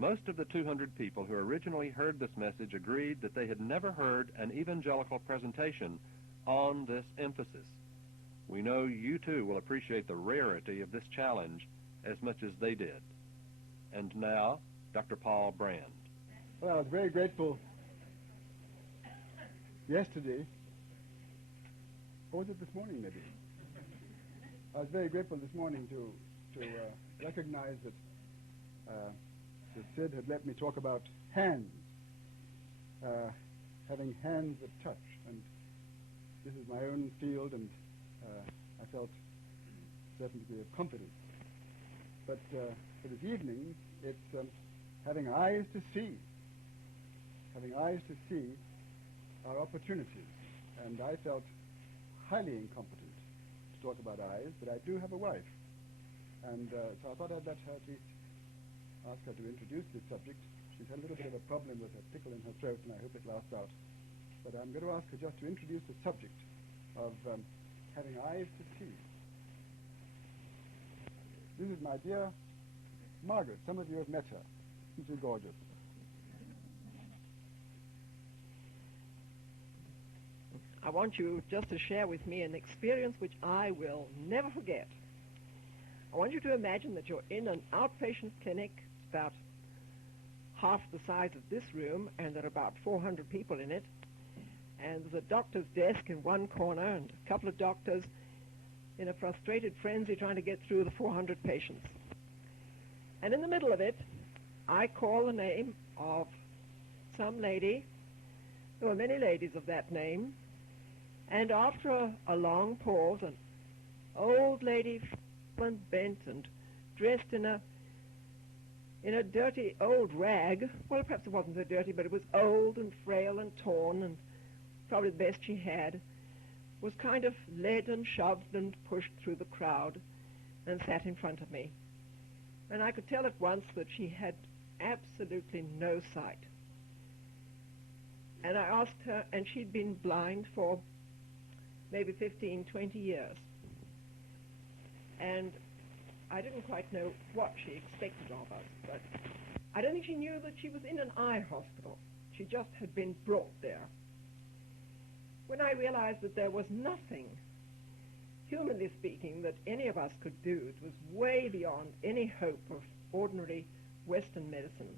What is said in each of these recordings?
Most of the 200 people who originally heard this message agreed that they had never heard an evangelical presentation on this emphasis. We know you too will appreciate the rarity of this challenge as much as they did. And now, Dr. Paul Brand. Well, I was very grateful yesterday, or was it this morning maybe? I was very grateful this morning to recognize that Sid had let me talk about hands, having hands that touch, and this is my own field, and I felt a certain degree of confidence. But for this evening, it's having eyes to see our opportunities, and I felt highly incompetent to talk about eyes, but I do have a wife, and so I thought I'd let her at least ask her to introduce this subject. She's had a little bit of a problem with a tickle in her throat, and I hope it lasts out. But I'm going to ask her just to introduce the subject of having eyes to see. This is my dear Margaret. Some of you have met her. She's gorgeous. I want you just to share with me an experience which I will never forget. I want you to imagine that you're in an outpatient clinic about half the size of this room, and there are about 400 people in it, and there's a doctor's desk in one corner and a couple of doctors in a frustrated frenzy trying to get through the 400 patients. And in the middle of it, I call the name of some lady. There were many ladies of that name, and after a long pause, an old lady, and bent and dressed in a dirty old rag. Well, perhaps it wasn't so dirty, but it was old and frail and torn, and probably the best she had, was kind of led and shoved and pushed through the crowd and sat in front of me. And I could tell at once that she had absolutely no sight. And I asked her, and she'd been blind for maybe 15, 20 years. And I didn't quite know what she expected of us, but I don't think she knew that she was in an eye hospital. She just had been brought there. When I realized that there was nothing, humanly speaking, that any of us could do, it was way beyond any hope of ordinary Western medicine,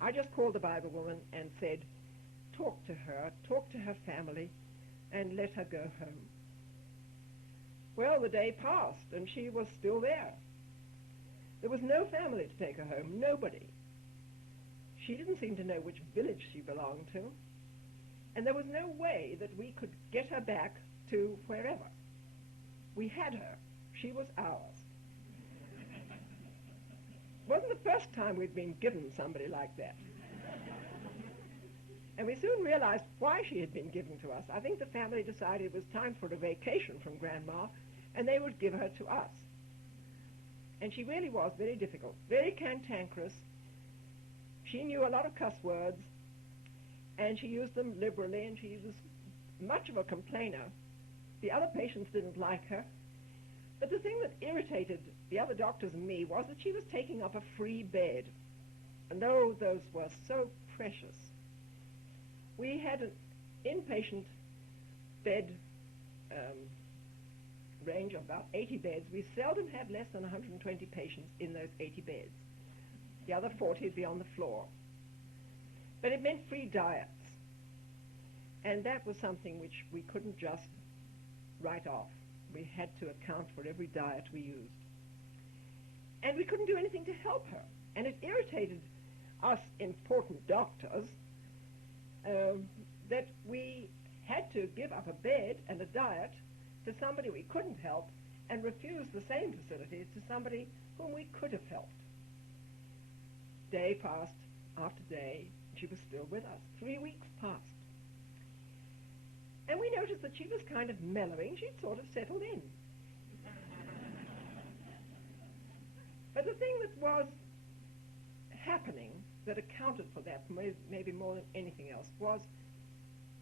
I just called the Bible woman and said, talk to her family, and let her go home. Well, the day passed, and she was still there. There was no family to take her home, nobody. She didn't seem to know which village she belonged to, and there was no way that we could get her back to wherever. We had her. She was ours. It wasn't the first time we'd been given somebody like that. And we soon realized why she had been given to us. I think the family decided it was time for a vacation from Grandma, and they would give her to us. And she really was very difficult, very cantankerous. She knew a lot of cuss words, and she used them liberally, and she was much of a complainer. The other patients didn't like her. But the thing that irritated the other doctors and me was that she was taking up a free bed. And oh, those were so precious. We had an inpatient bed range of about 80 beds. We seldom had less than 120 patients in those 80 beds. The other 40 would be on the floor. But it meant free diets. And that was something which we couldn't just write off. We had to account for every diet we used. And we couldn't do anything to help her. And it irritated us important doctors that we had to give up a bed and a diet to somebody we couldn't help and refuse the same facilities to somebody whom we could have helped. Day passed after day, and she was still with us. 3 weeks passed. And we noticed that she was kind of mellowing. She'd sort of settled in. But the thing that was happening that accounted for that, maybe more than anything else, was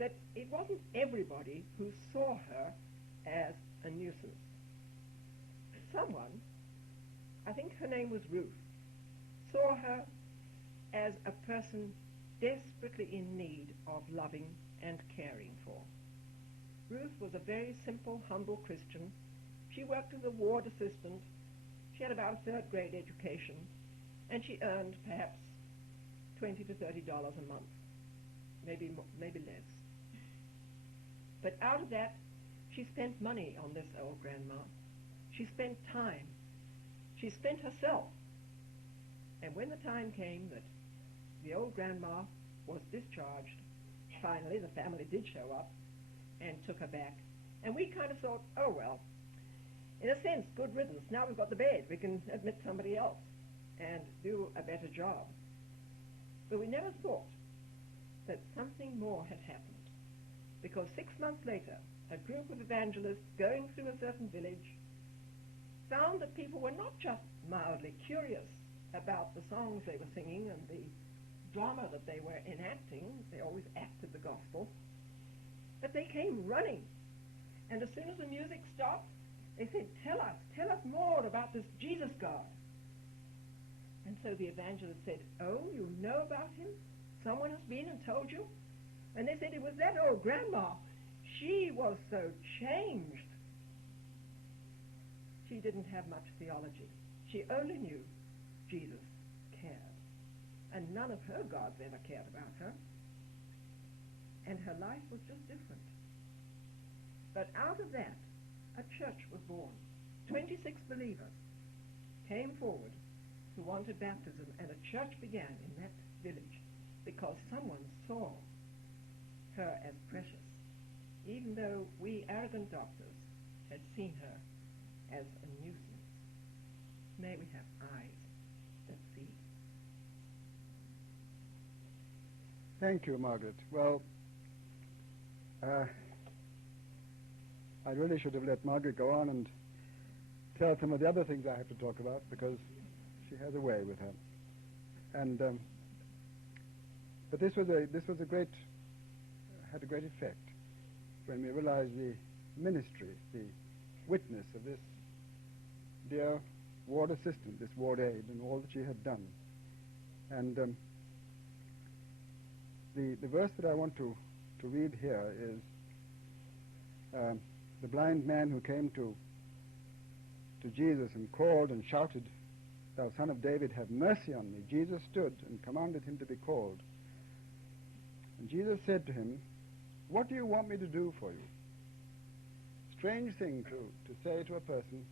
that it wasn't everybody who saw her as a nuisance. Someone, I think her name was Ruth, saw her as a person desperately in need of loving and caring for. Ruth was a very simple, humble Christian. She worked as a ward assistant. She had about a third grade education, and she earned perhaps $20 to $30 a month, maybe less. But out of that, she spent money on this old grandma. She spent time. She spent herself. And when the time came that the old grandma was discharged, finally the family did show up and took her back. And we kind of thought, oh well, in a sense, good riddance. Now we've got the bed. We can admit somebody else and do a better job. But we never thought that something more had happened. Because 6 months later, a group of evangelists going through a certain village found that people were not just mildly curious about the songs they were singing and the drama that they were enacting. They always acted the gospel. But they came running. And as soon as the music stopped, they said, tell us more about this Jesus guy. And so the evangelist said, oh, you know about him? Someone has been and told you? And they said, it was that old grandma. She was so changed. She didn't have much theology. She only knew Jesus cared. And none of her gods ever cared about her. And her life was just different. But out of that, a church was born. 26 believers came forward who wanted baptism, and a church began in that village because someone saw her as precious, even though we arrogant doctors had seen her as a nuisance. May we have eyes that see. Thank you, Margaret. Well, I really should have let Margaret go on and tell some of the other things I have to talk about, because she has a way with her. And but this was a great had a great effect when we realized the ministry, the witness of this dear ward assistant, this ward aide, and all that she had done. And the verse that I want to read here is the blind man who came to Jesus and called and shouted, "Thou Son of David, have mercy on me." Jesus stood and commanded him to be called. And Jesus said to him, "What do you want me to do for you?" Strange thing to say to a person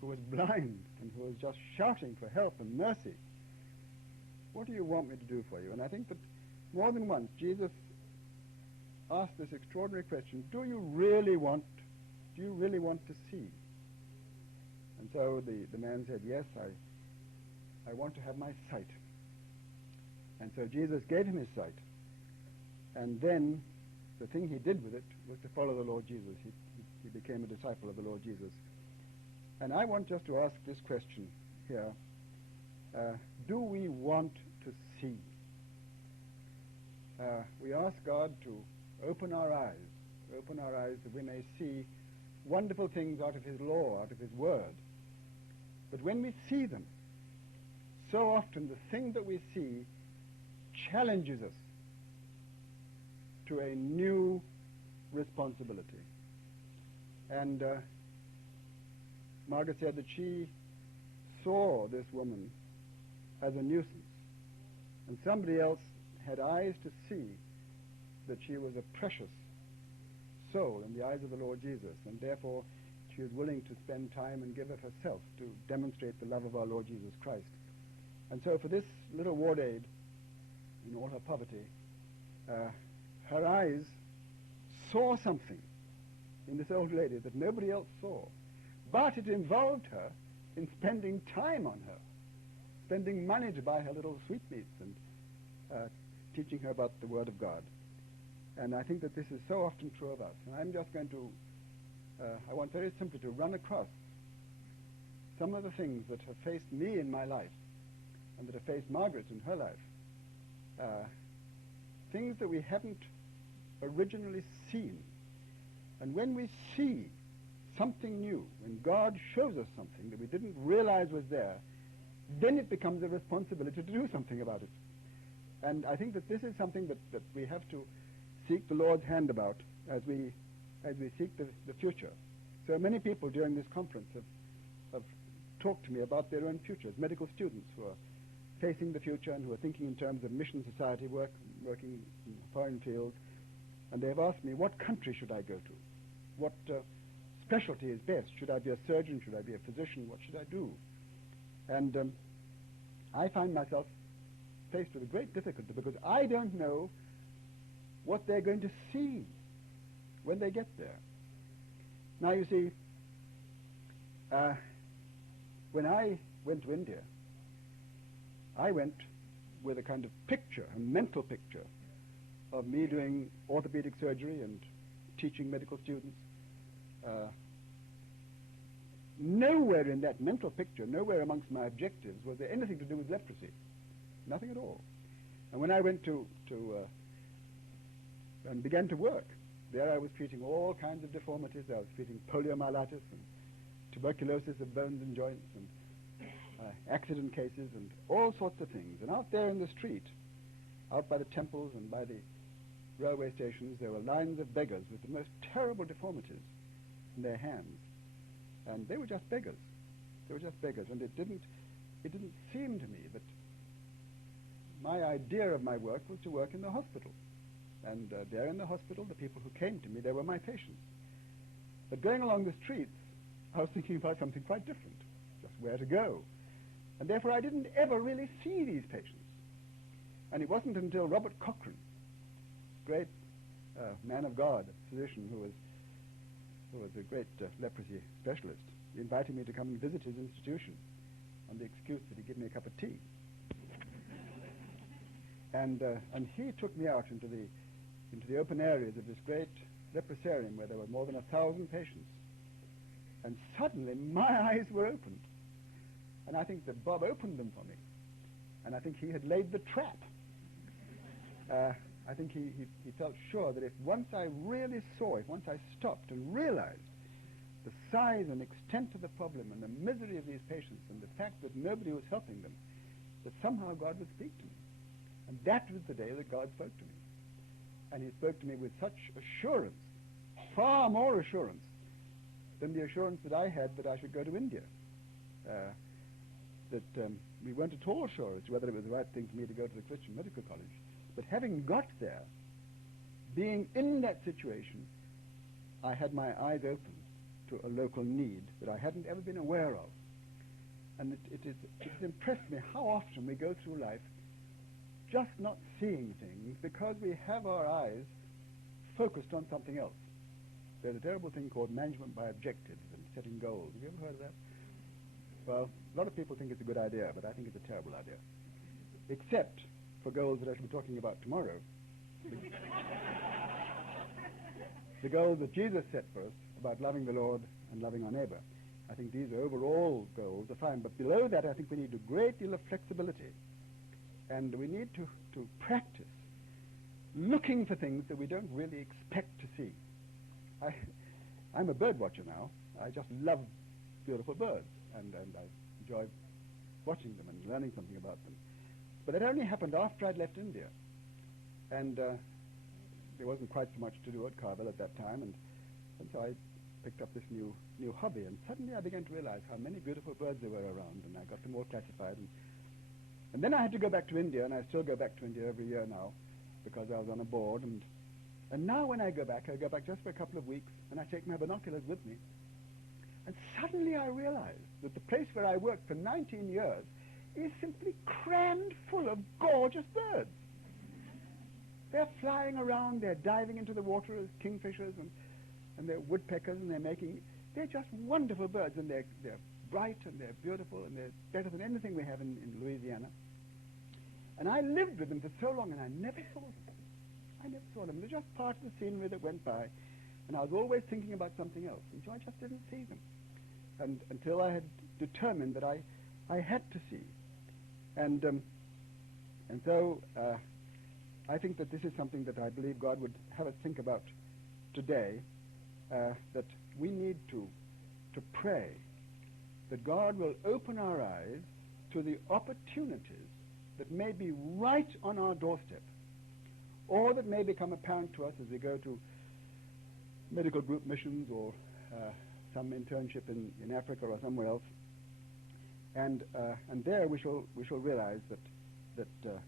who was blind and who was just shouting for help and mercy. What do you want me to do for you? And I think that more than once Jesus asked this extraordinary question, do you really want to see? And so the man said, yes, I want to have my sight. And so Jesus gave him his sight. And then the thing he did with it was to follow the Lord Jesus. He became a disciple of the Lord Jesus. And I want just to ask this question here. Do we want to see? We ask God to open our eyes that we may see wonderful things out of his law, out of his word. But when we see them, so often the thing that we see challenges us to a new responsibility. And Margaret said that she saw this woman as a nuisance, and somebody else had eyes to see that she was a precious soul in the eyes of the Lord Jesus, and therefore she was willing to spend time and give of herself to demonstrate the love of our Lord Jesus Christ. And so for this little ward aide, in all her poverty, her eyes saw something in this old lady that nobody else saw. But it involved her in spending time on her, spending money to buy her little sweetmeats and teaching her about the Word of God. And I think that this is so often true of us. And I'm just going to, I want very simply to run across some of the things that have faced me in my life and that have faced Margaret in her life. Things that we haven't originally seen. And when we see something new, when God shows us something that we didn't realize was there, then it becomes a responsibility to do something about it. And I think that this is something that we have to seek the Lord's hand about as we seek the future. So many people during this conference have talked to me about their own futures, medical students who are facing the future and who are thinking in terms of mission society work, working in foreign fields, and they have asked me, what country should I go to? What specialty is best? Should I be a surgeon? Should I be a physician? What should I do? And I find myself faced with a great difficulty because I don't know what they're going to see when they get there. Now, you see, when I went to India, I went with a kind of picture, a mental picture, of me doing orthopedic surgery and teaching medical students. Nowhere in that mental picture, nowhere amongst my objectives, was there anything to do with leprosy. Nothing at all. And when I went to and began to work, there I was treating all kinds of deformities. I was treating poliomyelitis and tuberculosis of bones and joints and accident cases and all sorts of things. And out there in the street, out by the temples and by the railway stations, there were lines of beggars with the most terrible deformities in their hands. And they were just beggars. They were just beggars. And it didn't seem to me that my idea of my work was to work in the hospital. And there in the hospital, the people who came to me, they were my patients. But going along the streets, I was thinking about something quite different, just where to go. And therefore I didn't ever really see these patients. And it wasn't until Robert Cochrane, great man of God, physician who was a great leprosy specialist, invited me to come and visit his institution on the excuse that he'd give me a cup of tea. And he took me out into the open areas of this great leprosarium where there were more than 1,000 patients. And suddenly my eyes were opened. And I think that Bob opened them for me. And I think he had laid the trap. I think he felt sure that if once I really saw it, once I stopped and realized the size and extent of the problem and the misery of these patients and the fact that nobody was helping them, that somehow God would speak to me. And that was the day that God spoke to me. And he spoke to me with such assurance, far more assurance than the assurance that I had that I should go to India. We weren't at all sure as to whether it was the right thing for me to go to the Christian Medical College. But having got there, being in that situation, I had my eyes open to a local need that I hadn't ever been aware of. And it has impressed me how often we go through life just not seeing things because we have our eyes focused on something else. There's a terrible thing called management by objectives and setting goals. Have you ever heard of that? Well, a lot of people think it's a good idea, but I think it's a terrible idea. Except for goals that I shall be talking about tomorrow. The goals that Jesus set for us about loving the Lord and loving our neighbor. I think these overall goals are fine, but below that I think we need a great deal of flexibility. And we need to practice looking for things that we don't really expect to see. I'm a bird watcher now. I just love beautiful birds, and I enjoy watching them and learning something about them. But it only happened after I'd left India. And there wasn't quite so much to do at Carvel at that time, and so I picked up this new hobby, and suddenly I began to realize how many beautiful birds there were around, and I got them all classified. And then I had to go back to India, and I still go back to India every year now because I was on a board. And now when I go back just for a couple of weeks, and I take my binoculars with me. And suddenly I realize that the place where I worked for 19 years is simply crammed full of gorgeous birds. They're flying around, they're diving into the water as kingfishers, and they're woodpeckers, and they're just wonderful birds, and they're bright, and they're beautiful, and they're better than anything we have in Louisiana. And I lived with them for so long, and I never saw them. They're just part of the scenery that went by, and I was always thinking about something else, and so I just didn't see them. And until I had determined that I had to see. And so I think that this is something that I believe God would have us think about today, that we need to pray that God will open our eyes to the opportunities that may be right on our doorstep, or that may become apparent to us as we go to medical group missions or some internship in Africa or somewhere else. And there we shall realize that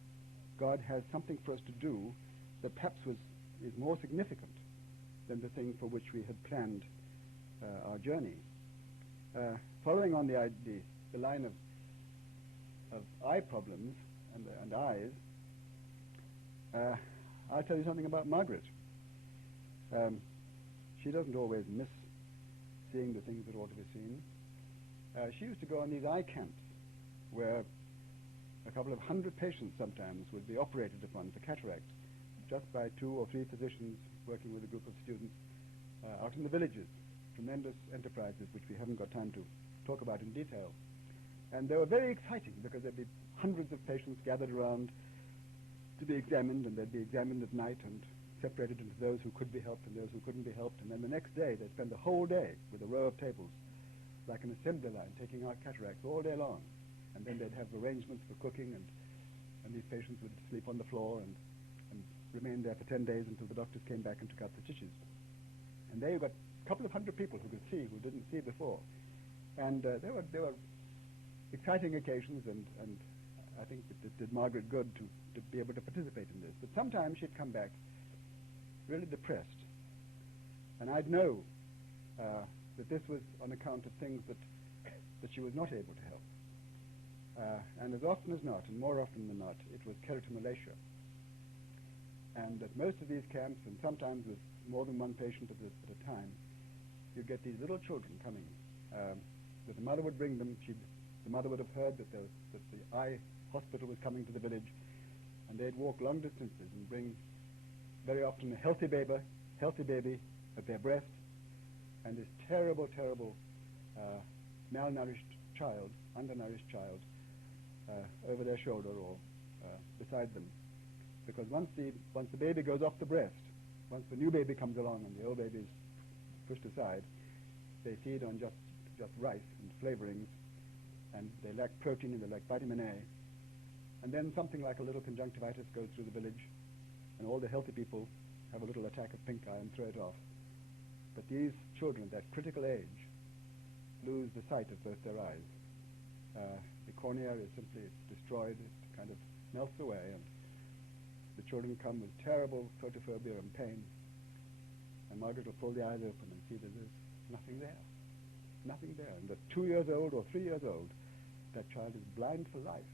God has something for us to do that perhaps is more significant than the thing for which we had planned our journey. Following on the line of eye problems and eyes, I'll tell you something about Margaret. She doesn't always miss seeing the things that ought to be seen. She used to go on these eye camps where a couple of 100 patients sometimes would be operated upon for cataract just by 2 or 3 physicians working with a group of students out in the villages. Tremendous enterprises which we haven't got time to talk about in detail. And they were very exciting because there'd be hundreds of patients gathered around to be examined, and they'd be examined at night and separated into those who could be helped and those who couldn't be helped. And then the next day they'd spend the whole day with a row of tables like an assembly line taking out cataracts all day long. And then they'd have arrangements for cooking, and these patients would sleep on the floor and remain there for 10 days until the doctors came back and took out the stitches. And there you got a couple of 100 people who could see, who didn't see before. And there were exciting occasions, and I think it did Margaret good to be able to participate in this. But sometimes she'd come back really depressed. And I'd know that this was on account of things that she was not able to help. And as often as not, and more often than not, it was keratomalacia. And at most of these camps, and sometimes with more than one patient at a time, you'd get these little children coming. That the mother would bring them. The mother would have heard that the eye hospital was coming to the village, and they'd walk long distances and bring very often a healthy baby at their breast, and this terrible, terrible malnourished child, undernourished child, over their shoulder or beside them. Because once the baby goes off the breast, once the new baby comes along and the old baby is pushed aside, they feed on just rice and flavorings, and they lack protein and they lack vitamin A. And then something like a little conjunctivitis goes through the village, and all the healthy people have a little attack of pink eye and throw it off. But these children at that critical age lose the sight of both their eyes. The cornea is simply destroyed, it kind of melts away, and the children come with terrible photophobia and pain. And Margaret will pull the eyes open and see that there's nothing there. Nothing there. And at 2 years old or 3 years old, that child is blind for life.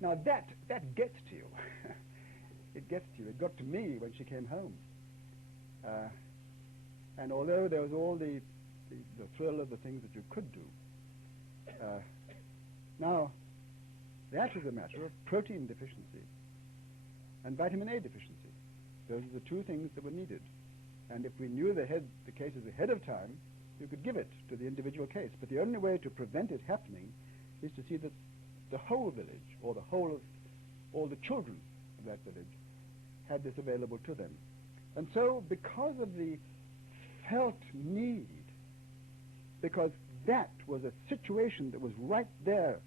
Now that gets to you. It gets to you. It got to me when she came home. And although there was all the thrill of the things that you could do, now that is a matter of protein deficiency and vitamin A deficiency. Those are the 2 things that were needed. And if we knew the cases ahead of time, you could give it to the individual case. But the only way to prevent it happening is to see that the whole village, or the whole of all the children of that village, had this available to them. And so, because of the felt need, because that was a situation that was right there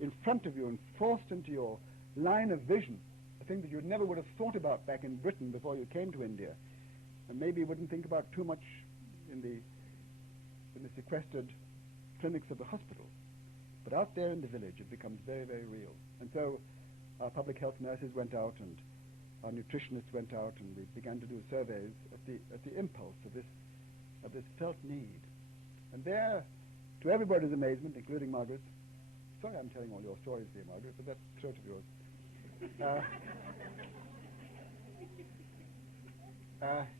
in front of you and forced into your line of vision, a thing that you never would have thought about back in Britain before you came to India, and maybe you wouldn't think about too much in the sequestered clinics of the hospital. But out there in the village, it becomes very, very real. And so our public health nurses went out, and our nutritionists went out, and we began to do surveys at the impulse of this felt need. And there, to everybody's amazement, including Margaret's, sorry I'm telling all your stories here, Margaret, but that throat of yours.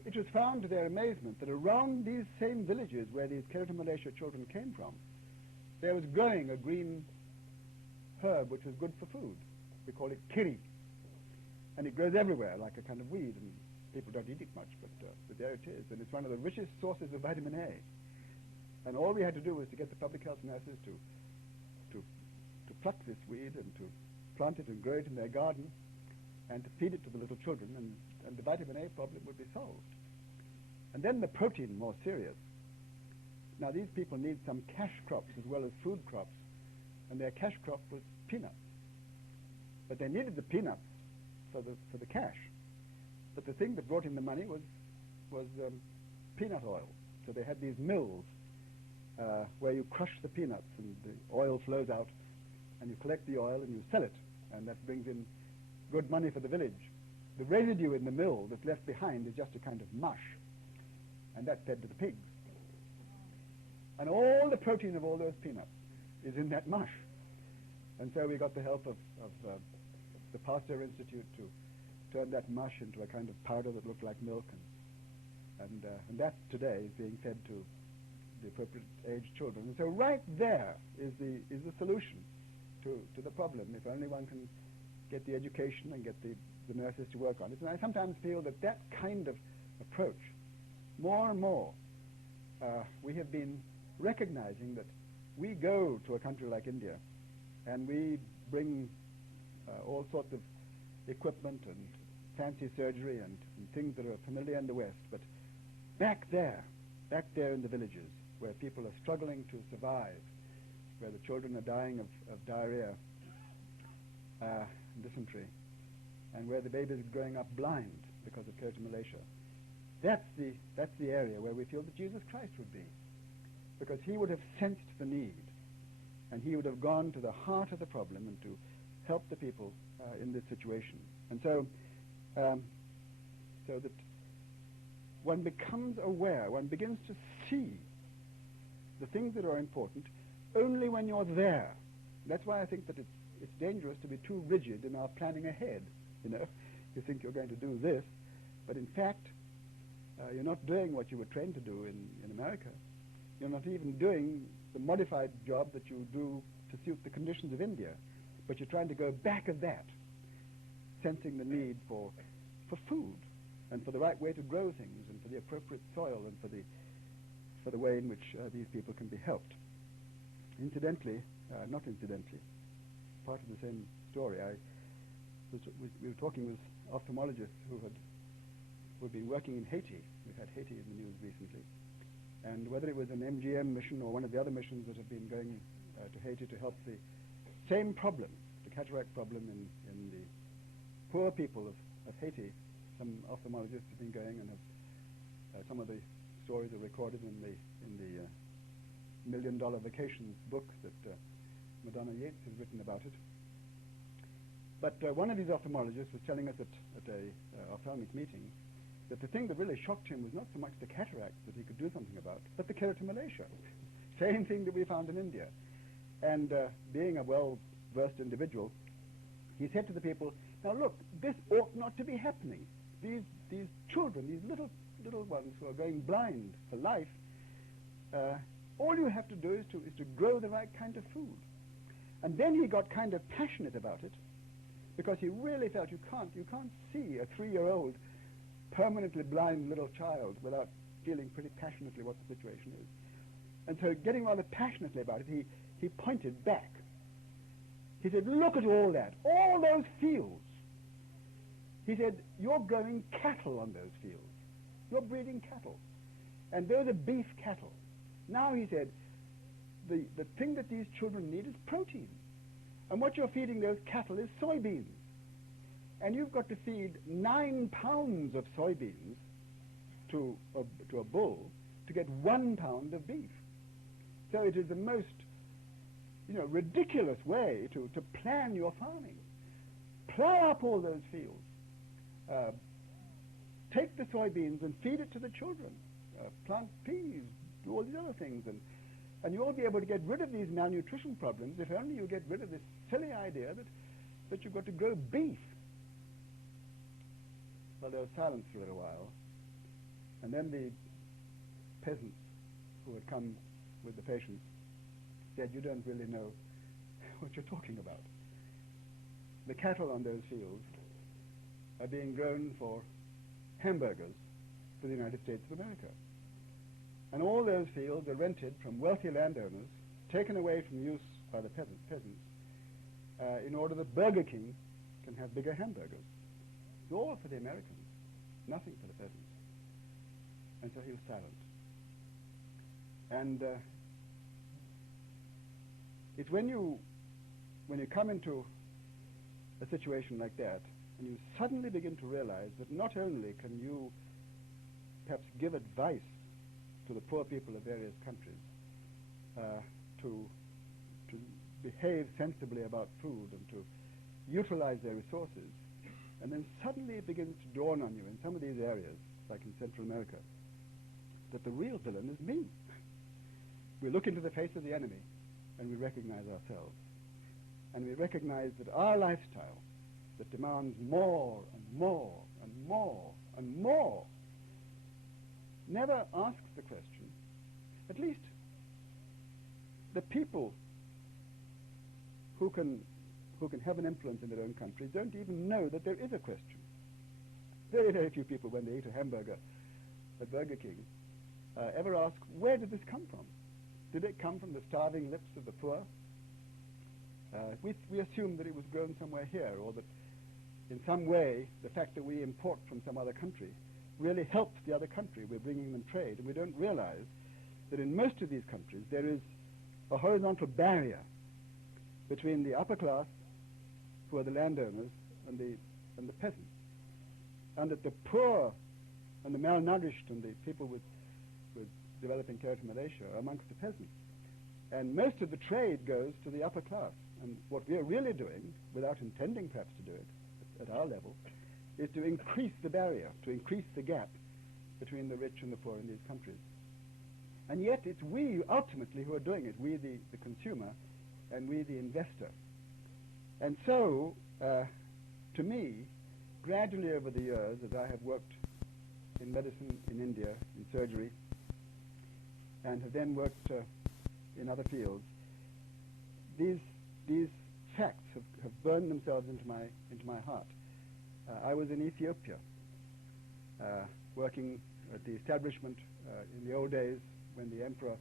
It was found to their amazement that around these same villages where these keratomalacia children came from, there was growing a green herb which was good for food. We call it kiri. And it grows everywhere like a kind of weed, and people don't eat it much, but there it is. And it's one of the richest sources of vitamin A. And all we had to do was to get the public health nurses to pluck this weed and to plant it and grow it in their garden and to feed it to the little children, and the vitamin A problem would be solved. And then the protein, more serious. Now these people need some cash crops as well as food crops and their cash crop was peanuts. But they needed the peanuts for the cash. But the thing that brought in the money was peanut oil. So they had these mills where you crush the peanuts and the oil flows out, and you collect the oil and you sell it, and that brings in good money for the village. The residue in the mill that's left behind is just a kind of mush, and that's fed to the pigs. And all the protein of all those peanuts is in that mush. And so we got the help of the Pasteur Institute to turn that mush into a kind of powder that looked like milk, and that today is being fed to the appropriate aged children. And so right there is the solution to the problem, if only one can get the education and get the nurses to work on it. And I sometimes feel that kind of approach, more and more, we have been recognizing that we go to a country like India and we bring all sorts of equipment and fancy surgery and things that are familiar in the West, but back there in the villages where people are struggling to survive, where the children are dying of diarrhea, dysentery, and where the babies are growing up blind because of keratomalacia, that's the area where we feel that Jesus Christ would be, because he would have sensed the need, and he would have gone to the heart of the problem and to help the people in this situation. And so that one becomes aware, one begins to see the things that are important only when you're there. That's why I think that it's dangerous to be too rigid in our planning ahead. You know, you think you're going to do this, but in fact, you're not doing what you were trained to do in America. You're not even doing the modified job that you do to suit the conditions of India, but you're trying to go back of that, sensing the need for food and for the right way to grow things and for the appropriate soil and for the way in which these people can be helped. Not incidentally, part of the same story, we were talking with ophthalmologists who had been working in Haiti. We've had Haiti in the news recently. And whether it was an MGM mission or one of the other missions that have been going to Haiti to help the same problem, the cataract problem in the poor people of Haiti, some ophthalmologists have been going and have some of the stories are recorded in the $1 Million Vacations book that Madonna Yates has written about it. But one of these ophthalmologists was telling us at a ophthalmic meeting that the thing that really shocked him was not so much the cataracts that he could do something about, but the keratomalacia. Same thing that we found in India. And being a well-versed individual, he said to the people, now look, this ought not to be happening. These children, these little ones who are going blind for life, all you have to do is to grow the right kind of food. And then he got kind of passionate about it, because he really felt you can't see a 3-year-old permanently blind little child without feeling pretty passionately what the situation is. And so getting rather passionately about it, he pointed back. He said, look at all that, all those fields. He said, you're growing cattle on those fields. You're breeding cattle. And those are beef cattle. Now, he said, the thing that these children need is protein. And what you're feeding those cattle is soybeans. And you've got to feed 9 pounds of soybeans to a bull to get 1 pound of beef. So it is the most, ridiculous way to plan your farming. Plow up all those fields. Take the soybeans and feed it to the children. Plant peas, do all these other things. And you'll be able to get rid of these malnutrition problems if only you get rid of this silly idea that you've got to grow beef. Well, there was silence for a little while. And then the peasants who had come with the patients said, you don't really know what you're talking about. The cattle on those fields are being grown for hamburgers for the United States of America. And all those fields are rented from wealthy landowners, taken away from use by the peasants, in order that Burger King can have bigger hamburgers. It's all for the Americans, nothing for the peasants. And so he was silent. And it's when you when you come into a situation like that, and you suddenly begin to realize that not only can you perhaps give advice to the poor people of various countries to behave sensibly about food and to utilize their resources, and then suddenly it begins to dawn on you in some of these areas, like in Central America, that the real villain is me. We look into the face of the enemy and we recognize ourselves. And we recognize that our lifestyle that demands more and more and more and more never asks the question, at least the people who can have an influence in their own countries don't even know that there is a question. Very, very few people, when they eat a hamburger at Burger King, ever ask, where did this come from? Did it come from the starving lips of the poor? We assume that it was grown somewhere here, or that in some way the fact that we import from some other country really helps the other country. We're bringing them trade, and we don't realize that in most of these countries there is a horizontal barrier between the upper class, who are the landowners, and the peasants, and that the poor and the malnourished and the people with developing territory Malaysia are amongst the peasants. And most of the trade goes to the upper class. And what we are really doing, without intending perhaps to do it at our level, is to increase the barrier, to increase the gap between the rich and the poor in these countries. And yet it's we ultimately who are doing it, we the consumer and we the investor. And so, to me, gradually over the years, as I have worked in medicine in India, in surgery, and have then worked in other fields, these facts have burned themselves into my heart. I was in Ethiopia, working at the establishment in the old days when the emperor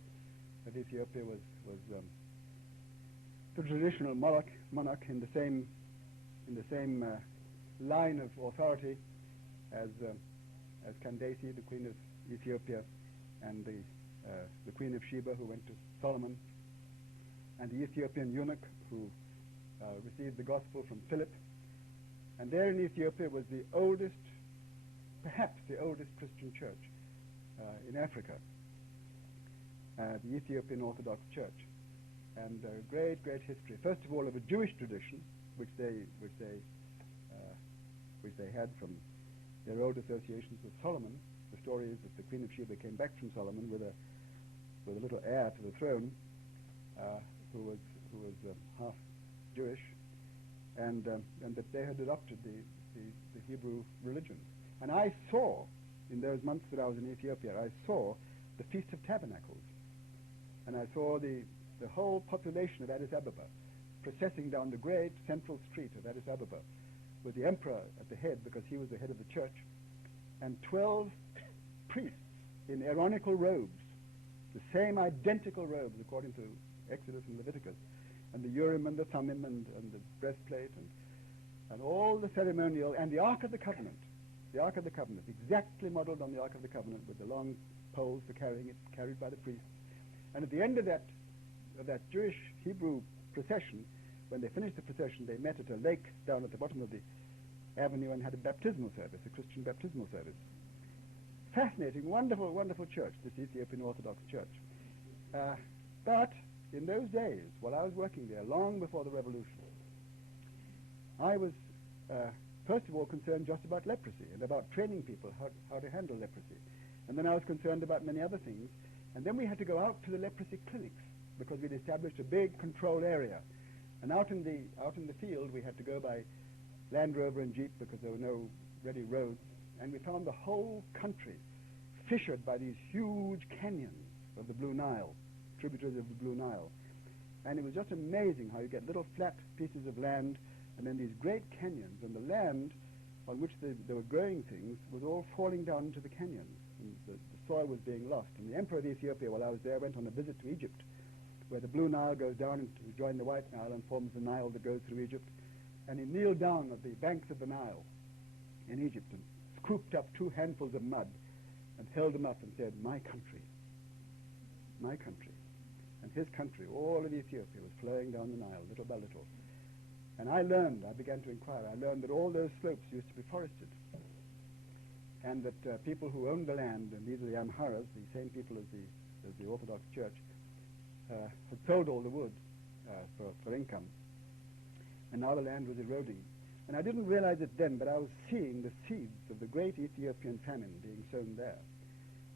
of Ethiopia was the traditional monarch in the same line of authority as Candace, the Queen of Ethiopia, and the Queen of Sheba, who went to Solomon, and the Ethiopian eunuch who received the gospel from Philip. And there in Ethiopia was the oldest, perhaps the oldest Christian church in Africa, the Ethiopian Orthodox Church, and great history. First of all, of a Jewish tradition, which they had from their old associations with Solomon. The story is that the Queen of Sheba came back from Solomon with a little heir to the throne, who was half Jewish, and that they had adopted the Hebrew religion. And I saw, in those months that I was in Ethiopia, I saw the Feast of Tabernacles, and I saw the whole population of Addis Ababa processing down the great central street of Addis Ababa, with the emperor at the head, because he was the head of the church, and 12 priests in Aaronical robes, the same identical robes according to Exodus and Leviticus, and the Urim and the Thummim and the breastplate and all the ceremonial, and the Ark of the Covenant, exactly modeled on the Ark of the Covenant, with the long poles for carrying it, carried by the priests. And at the end of that Jewish Hebrew procession, when they finished the procession, they met at a lake down at the bottom of the avenue and had a baptismal service, a Christian baptismal service. Fascinating, wonderful, wonderful church, this Ethiopian Orthodox Church. But in those days, while I was working there, long before the revolution, I was, first of all, concerned just about leprosy and about training people how to handle leprosy. And then I was concerned about many other things. And then we had to go out to the leprosy clinics, because we'd established a big control area. And out in the field, we had to go by Land Rover and Jeep, because there were no ready roads. And we found the whole country fissured by these huge canyons of the Blue Nile, tributaries of the Blue Nile. And it was just amazing how you get little flat pieces of land and then these great canyons, and the land on which they were growing things was all falling down into the canyons, and the soil was being lost. And the emperor of Ethiopia, while I was there, went on a visit to Egypt, where the Blue Nile goes down to join the White Nile and forms the Nile that goes through Egypt. And he kneeled down at the banks of the Nile in Egypt and scooped up 2 handfuls of mud and held them up and said, "My country, my country." And his country, all of Ethiopia, was flowing down the Nile, little by little. And I began to inquire, I learned that all those slopes used to be forested, and that people who owned the land, and these are the Amharas, the same people as the Orthodox Church, had sold all the wood for income, and now the land was eroding. And I didn't realize it then, but I was seeing the seeds of the great Ethiopian famine being sown there.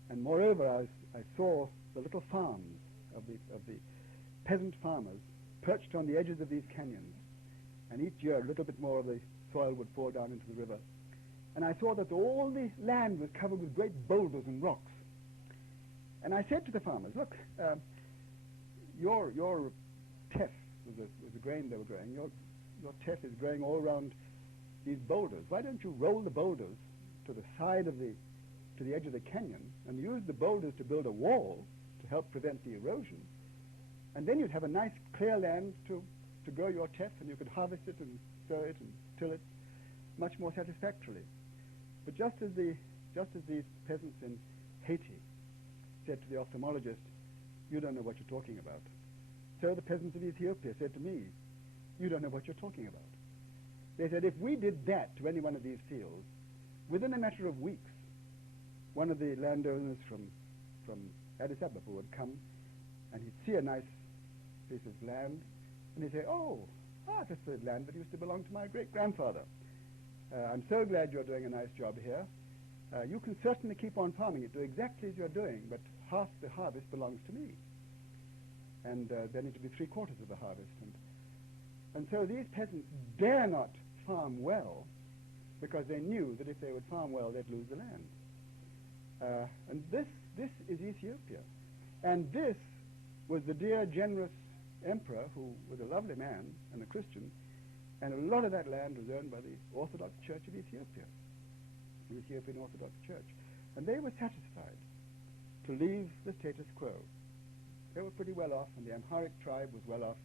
And moreover, I saw the little farms of the peasant farmers perched on the edges of these canyons, and each year a little bit more of the soil would fall down into the river. And I saw that all the land was covered with great boulders and rocks. And I said to the farmers, look, your teff was the grain they were growing. Your teff is growing all around these boulders. Why don't you roll the boulders to the side of to the edge of the canyon and use the boulders to build a wall to help prevent the erosion? And then you'd have a nice clear land to grow your teff, and you could harvest it and sow it and till it much more satisfactorily. But just as these peasants in Haiti said to the ophthalmologist, you don't know what you're talking about, so the peasants of Ethiopia said to me, you don't know what you're talking about. They said, if we did that to any one of these fields, within a matter of weeks, one of the landowners from Addis Ababa would come, and he'd see a nice piece of land, and he'd say, that's the land that used to belong to my great-grandfather. I'm so glad you're doing a nice job here. You can certainly keep on farming it, do exactly as you're doing, but half the harvest belongs to me. And then it would be three-quarters of the harvest. And so these peasants dare not farm well, because they knew that if they would farm well, they'd lose the land. And this is Ethiopia. And this was the dear, generous emperor, who was a lovely man and a Christian, and a lot of that land was owned by the Orthodox Church of Ethiopia, the Ethiopian Orthodox Church. And they were satisfied to leave the status quo. They were pretty well off, and the Amharic tribe was well off,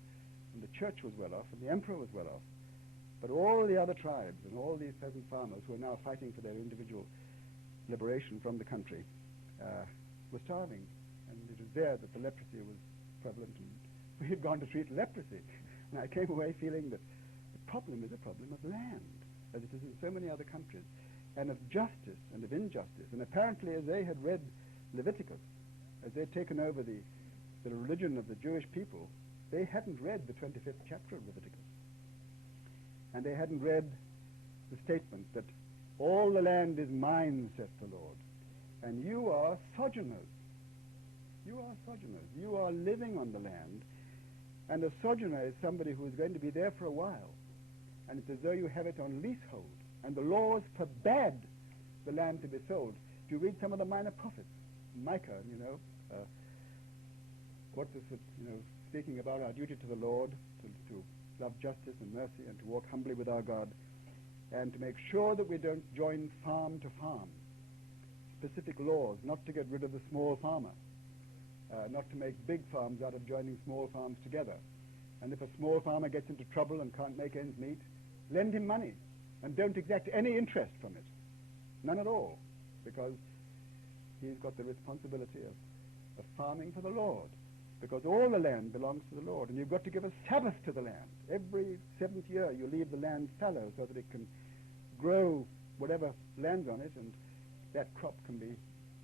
and the church was well off, and the emperor was well off. But all the other tribes and all these peasant farmers who are now fighting for their individual liberation from the country were starving. And it was there that the leprosy was prevalent, and we had gone to treat leprosy. And I came away feeling that the problem is a problem of land, as it is in so many other countries, and of justice and of injustice. And apparently, as they had read Leviticus, as they'd taken over the religion of the Jewish people, they hadn't read the 25th chapter of Leviticus. And they hadn't read the statement that all the land is mine, saith the Lord, and you are sojourners. You are sojourners. You are living on the land, and a sojourner is somebody who is going to be there for a while, and it's as though you have it on leasehold, and the laws forbade the land to be sold. If you read some of the minor prophets, Micah, what is it, speaking about our duty to the Lord, to love justice and mercy, and to walk humbly with our God, and to make sure that we don't join farm to farm. Specific laws, not to get rid of the small farmer, not to make big farms out of joining small farms together. And if a small farmer gets into trouble and can't make ends meet, lend him money, and don't exact any interest from it. None at all, because he's got the responsibility of farming for the Lord, because all the land belongs to the Lord, and you've got to give a Sabbath to the land. Every 7th year you leave the land fallow so that it can grow whatever lands on it, and that crop can be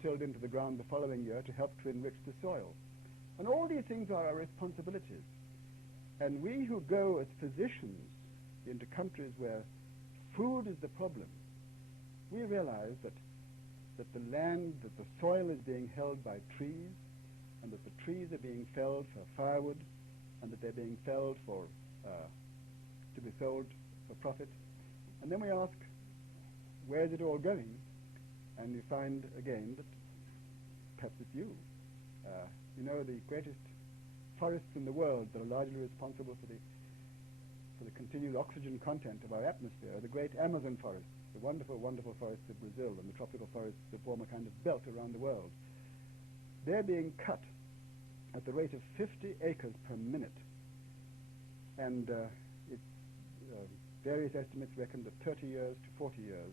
tilled into the ground the following year to help to enrich the soil. And all these things are our responsibilities. And we who go as physicians into countries where food is the problem, we realize that the land, that the soil is being held by trees, and that the trees are being felled for firewood, and that they're being felled to be sold for profit. And then we ask, where is it all going? And you find again that perhaps it's you. The greatest forests in the world that are largely responsible for the continued oxygen content of our atmosphere are the great Amazon forests, the wonderful, wonderful forests of Brazil, and the tropical forests that form a kind of belt around the world. They're being cut at the rate of 50 acres per minute. And various estimates reckon that 30 years to 40 years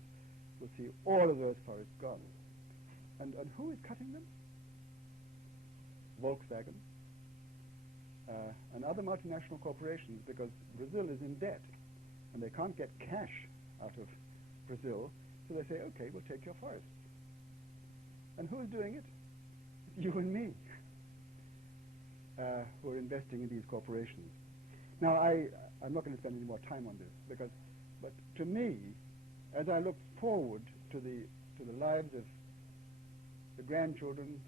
will see all of those forests gone. And who is cutting them? Volkswagen and other multinational corporations, because Brazil is in debt. and they can't get cash out of Brazil, so they say, okay, we'll take your forests. And who's doing it? It's you and me who are investing in these corporations. Now, I'm not going to spend any more time on this, but to me, as I look forward to the lives of the grandchildren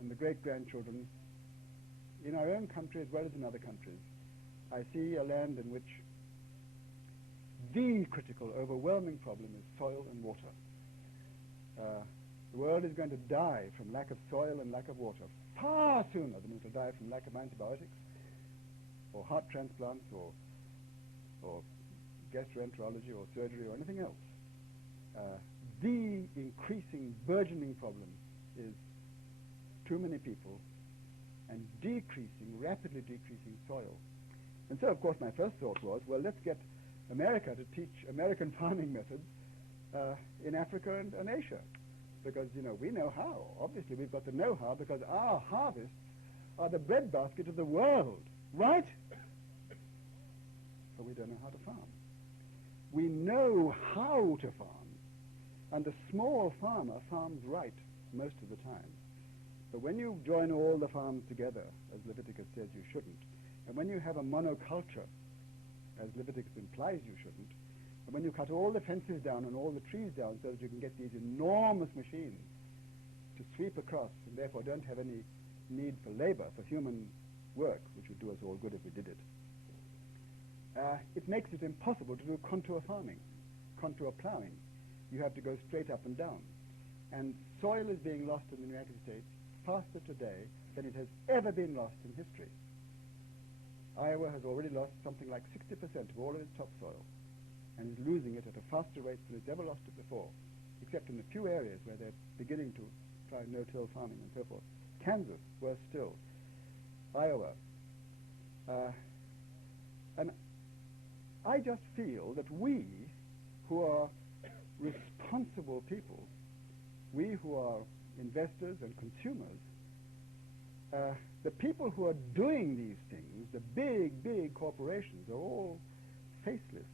and the great-grandchildren in our own country as well as in other countries, I see a land in which the critical, overwhelming problem is soil and water. The world is going to die from lack of soil and lack of water far sooner than it will die from lack of antibiotics or heart transplants or gastroenterology or surgery or anything else. The increasing, burgeoning problem is too many people and rapidly decreasing soil. And so, of course, my first thought was, well, let's get America to teach American farming methods in Africa and Asia. Because, we know how. Obviously, we've got the know-how because our harvests are the breadbasket of the world, right? But we don't know how to farm. We know how to farm, and the small farmer farms right most of the time. But when you join all the farms together, as Leviticus says you shouldn't, and when you have a monoculture, as Leviticus implies you shouldn't, and when you cut all the fences down and all the trees down so that you can get these enormous machines to sweep across and therefore don't have any need for labor, for human work, which would do us all good if we did it, it makes it impossible to do contour farming, contour plowing. You have to go straight up and down. And soil is being lost in the United States faster today than it has ever been lost in history. Iowa has already lost something like 60% of all of its topsoil and is losing it at a faster rate than it's ever lost it before, except in a few areas where they're beginning to try no-till farming and so forth. Kansas, worse still. Iowa. And I just feel that we, who are responsible people, we who are investors and consumers, the people who are doing these things, the big, big corporations, are all faceless.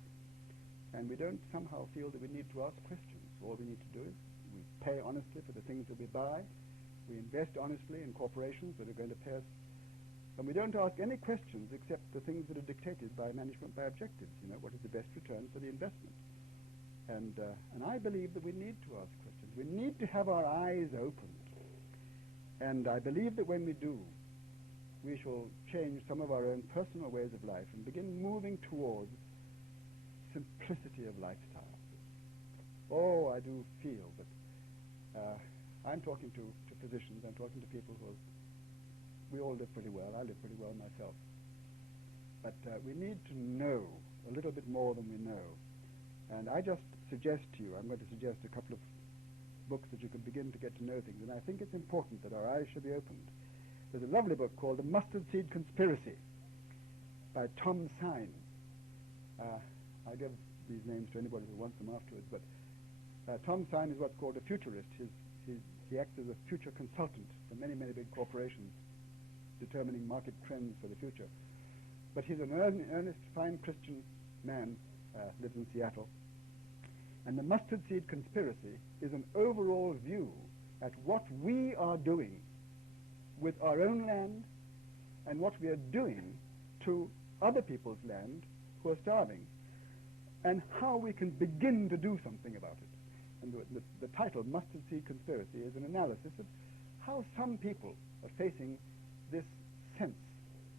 And we don't somehow feel that we need to ask questions. All we need to do is we pay honestly for the things that we buy. We invest honestly in corporations that are going to pay us. And we don't ask any questions except the things that are dictated by management, by objectives. What is the best return for the investment? And I believe that we need to ask questions. We need to have our eyes opened. And I believe that when we do, we shall change some of our own personal ways of life and begin moving towards simplicity of lifestyle. Oh, I do feel that I'm talking to physicians, I'm talking to people who we all live pretty well. I live pretty well myself. But we need to know a little bit more than we know. And I just suggest to you, I'm going to suggest a couple of books that you can begin to get to know things. And I think it's important that our eyes should be opened. There's a lovely book called The Mustard Seed Conspiracy by Tom Sine. I'll give these names to anybody who wants them afterwards. But Tom Sine is what's called a futurist. He acts as a future consultant for many, many big corporations, determining market trends for the future. But he's an earnest, fine Christian man, lives in Seattle. And The Mustard Seed Conspiracy is an overall view at what we are doing with our own land and what we are doing to other people's land who are starving, and how we can begin to do something about it. And the title, Mustard Seed Conspiracy, is an analysis of how some people are facing this sense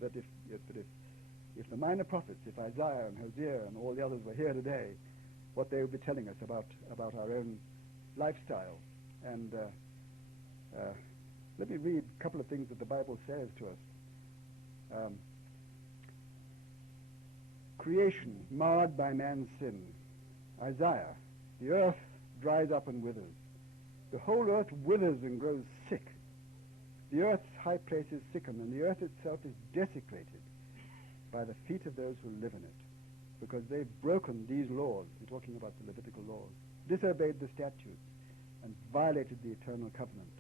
that if the minor prophets, if Isaiah and Hosea and all the others were here today, what they would be telling us about our own lifestyle. And let me read a couple of things that the Bible says to us. Creation marred by man's sin. Isaiah, the earth dries up and withers. The whole earth withers and grows sick. The earth's high places sicken, and the earth itself is desecrated by the feet of those who live in it, because they've broken these laws. We're talking about the Levitical laws, disobeyed the statutes, and violated the eternal covenant.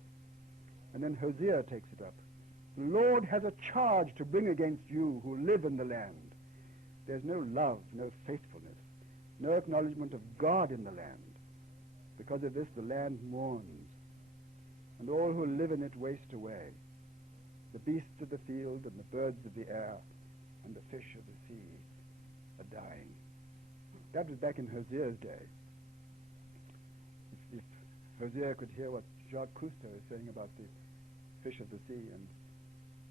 And then Hosea takes it up. The Lord has a charge to bring against you who live in the land. There's no love, no faithfulness. no acknowledgement of God in the land. Because of this, the land mourns, and all who live in it waste away. The beasts of the field and the birds of the air and the fish of the sea are dying. That was back in Hosea's day. If Hosea could hear what Jacques Cousteau is saying about the fish of the sea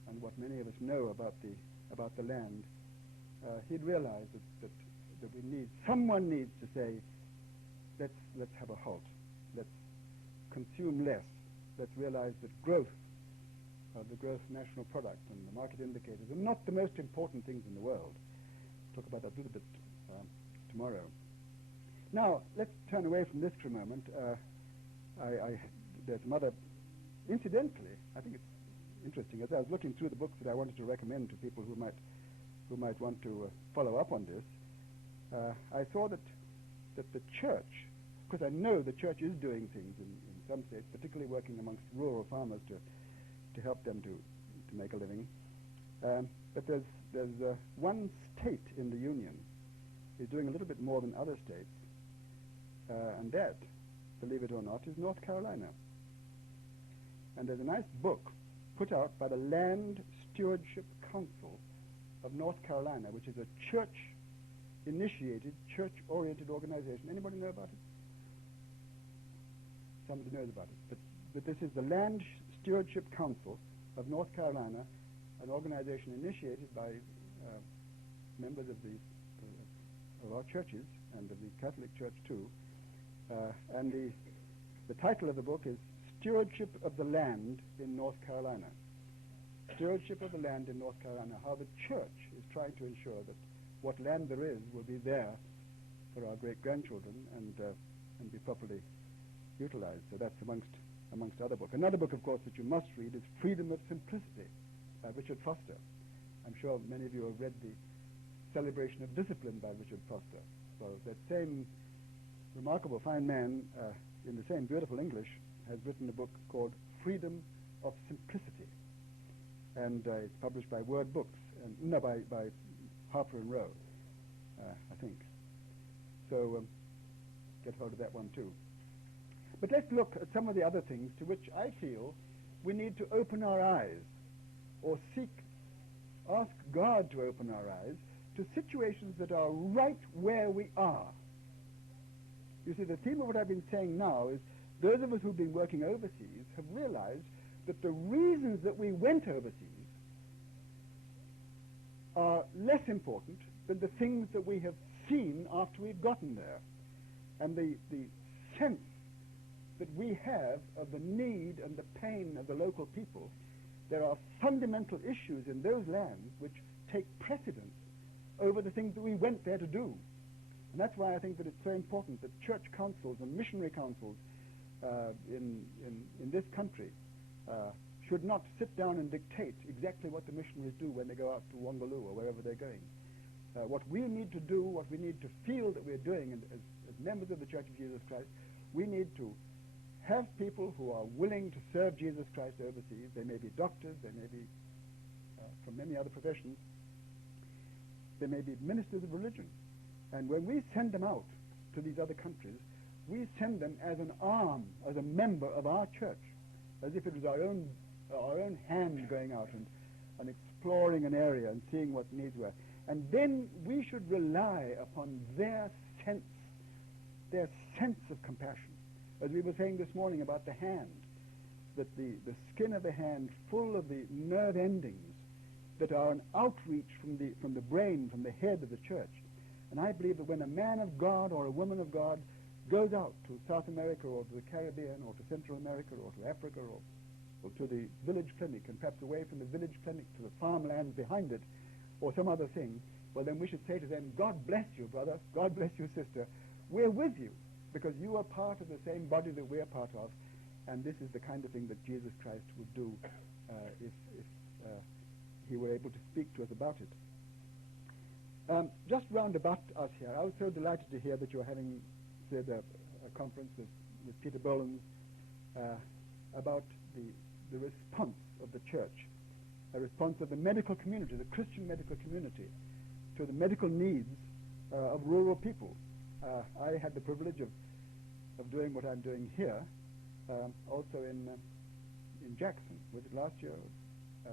and what many of us know about the land, he'd realize that someone needs to say, let's have a halt. Let's consume less. Let's realize that growth, the gross national product and the market indicators are not the most important things in the world. We'll talk about that a little bit tomorrow. Now, let's turn away from this for a moment. There's some other, incidentally, I think it's interesting, as I was looking through the books that I wanted to recommend to people who might want to follow up on this, I saw that the church, because I know the church is doing things in some states, particularly working amongst rural farmers to help them to make a living. But there's one state in the Union is doing a little bit more than other states, and that, believe it or not, is North Carolina. And there's a nice book put out by the Land Stewardship Council of North Carolina, which is a church-initiated, church-oriented organization. Anybody know about it? Somebody knows about it. But this is the Land Stewardship Council of North Carolina, an organization initiated by members of our churches and of the Catholic Church too. And the title of the book is Stewardship of the Land in North Carolina. Stewardship of the land in North Carolina, how the church is trying to ensure that what land there is will be there for our great-grandchildren and be properly utilized. So that's amongst other books. Another book, of course, that you must read is Freedom of Simplicity by Richard Foster. I'm sure many of you have read the Celebration of Discipline by Richard Foster. Well, that same remarkable fine man, in the same beautiful English, has written a book called Freedom of Simplicity. And it's published by Word Books, by Harper and Row, I think. So get hold of that one too. But let's look at some of the other things to which I feel we need to open our eyes, or ask God to open our eyes to situations that are right where we are. You see, the theme of what I've been saying now is those of us who've been working overseas have realized that the reasons that we went overseas are less important than the things that we have seen after we've gotten there. And the sense that we have of the need and the pain of the local people, there are fundamental issues in those lands which take precedence over the things that we went there to do. And that's why I think that it's so important that church councils and missionary councils in this country should not sit down and dictate exactly what the missionaries do when they go out to Wangaloo or wherever they're going. What we need to do, what we need to feel that we're doing, and as members of the Church of Jesus Christ, we need to have people who are willing to serve Jesus Christ overseas. They may be doctors, they may be from many other professions, they may be ministers of religion. And when we send them out to these other countries, we send them as an arm, as a member of our church, as if it was our own hand going out and exploring an area and seeing what needs were. And then we should rely upon their sense of compassion. As we were saying this morning about the hand, that the skin of the hand full of the nerve endings that are an outreach from the brain, from the head of the church. And I believe that when a man of God or a woman of God goes out to South America or to the Caribbean or to Central America or to Africa or to the village clinic, and perhaps away from the village clinic to the farmlands behind it or some other thing, well, then we should say to them, God bless you, brother, God bless you, sister, we're with you, because you are part of the same body that we're part of, and this is the kind of thing that Jesus Christ would do if he were able to speak to us about it. Just round about us here, I was so delighted to hear that you're having a conference with Peter Bolins about the response of the church, a response of the medical community, the Christian medical community, to the medical needs of rural people. I had the privilege of doing what I'm doing here, also in Jackson. Was it last year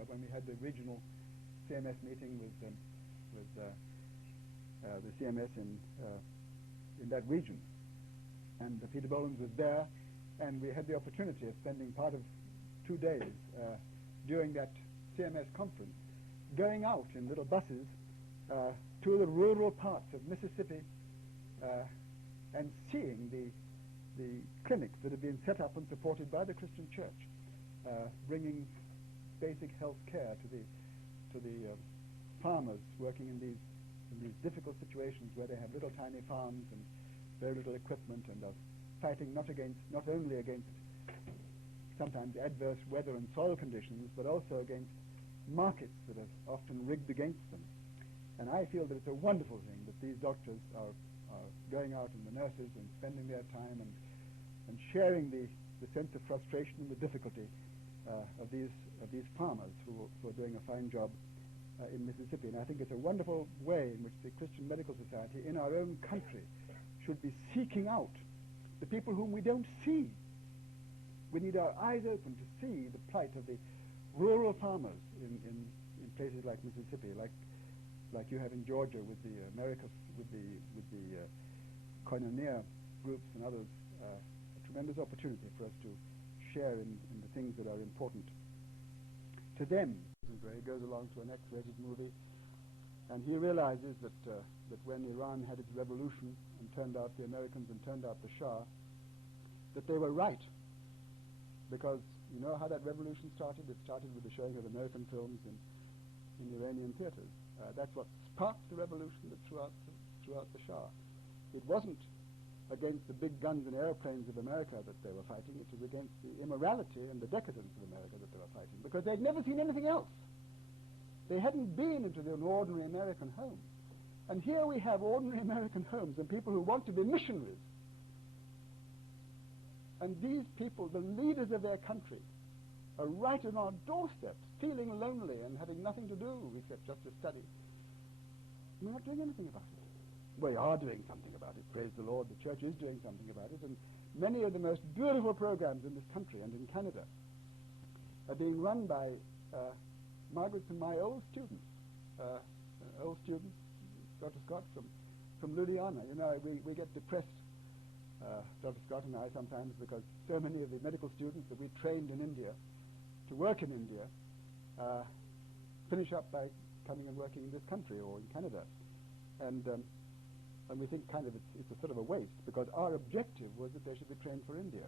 when we had the regional CMS meeting with the CMS in that region? And Peter Bolins was there, and we had the opportunity of spending part of 2 days during that CMS conference, going out in little buses to the rural parts of Mississippi and seeing the clinics that have been set up and supported by the Christian Church, bringing basic health care to the farmers working in these difficult situations where they have little tiny farms and very little equipment, and are fighting not only against sometimes adverse weather and soil conditions, but also against markets that are often rigged against them. And I feel that it's a wonderful thing that these doctors are going out, and the nurses, and spending their time and sharing the sense of frustration and the difficulty of these farmers who are doing a fine job in Mississippi. And I think it's a wonderful way in which the Christian Medical Society in our own country should be seeking out the people whom we don't see. We need our eyes open to see the plight of the rural farmers in places like Mississippi, like you have in Georgia with the Americas, with the Koinonia groups and others. A tremendous opportunity for us to share in the things that are important to them. He goes along to an X-rated movie, and he realizes that when Iran had its revolution and turned out the Americans and turned out the Shah, that they were right. Because you know how that revolution started? It started with the showing of American films in Iranian theaters. That's what sparked the revolution that threw out the Shah. It wasn't against the big guns and airplanes of America that they were fighting. It was against the immorality and the decadence of America that they were fighting, because they'd never seen anything else. They hadn't been into an ordinary American home. And here we have ordinary American homes and people who want to be missionaries. And these people, the leaders of their country, are right on our doorsteps, feeling lonely and having nothing to do except just to study. We're not doing anything about it. We are doing something about it, praise the Lord. The church is doing something about it, and many of the most beautiful programs in this country and in Canada are being run by Margaret's and my old students, Dr. Scott from Ludhiana. You know, we get depressed, Dr. Scott and I, sometimes, because so many of the medical students that we trained in India to work in India finish up by coming and working in this country or in Canada. And we think kind of it's a sort of a waste, because our objective was that they should be trained for India.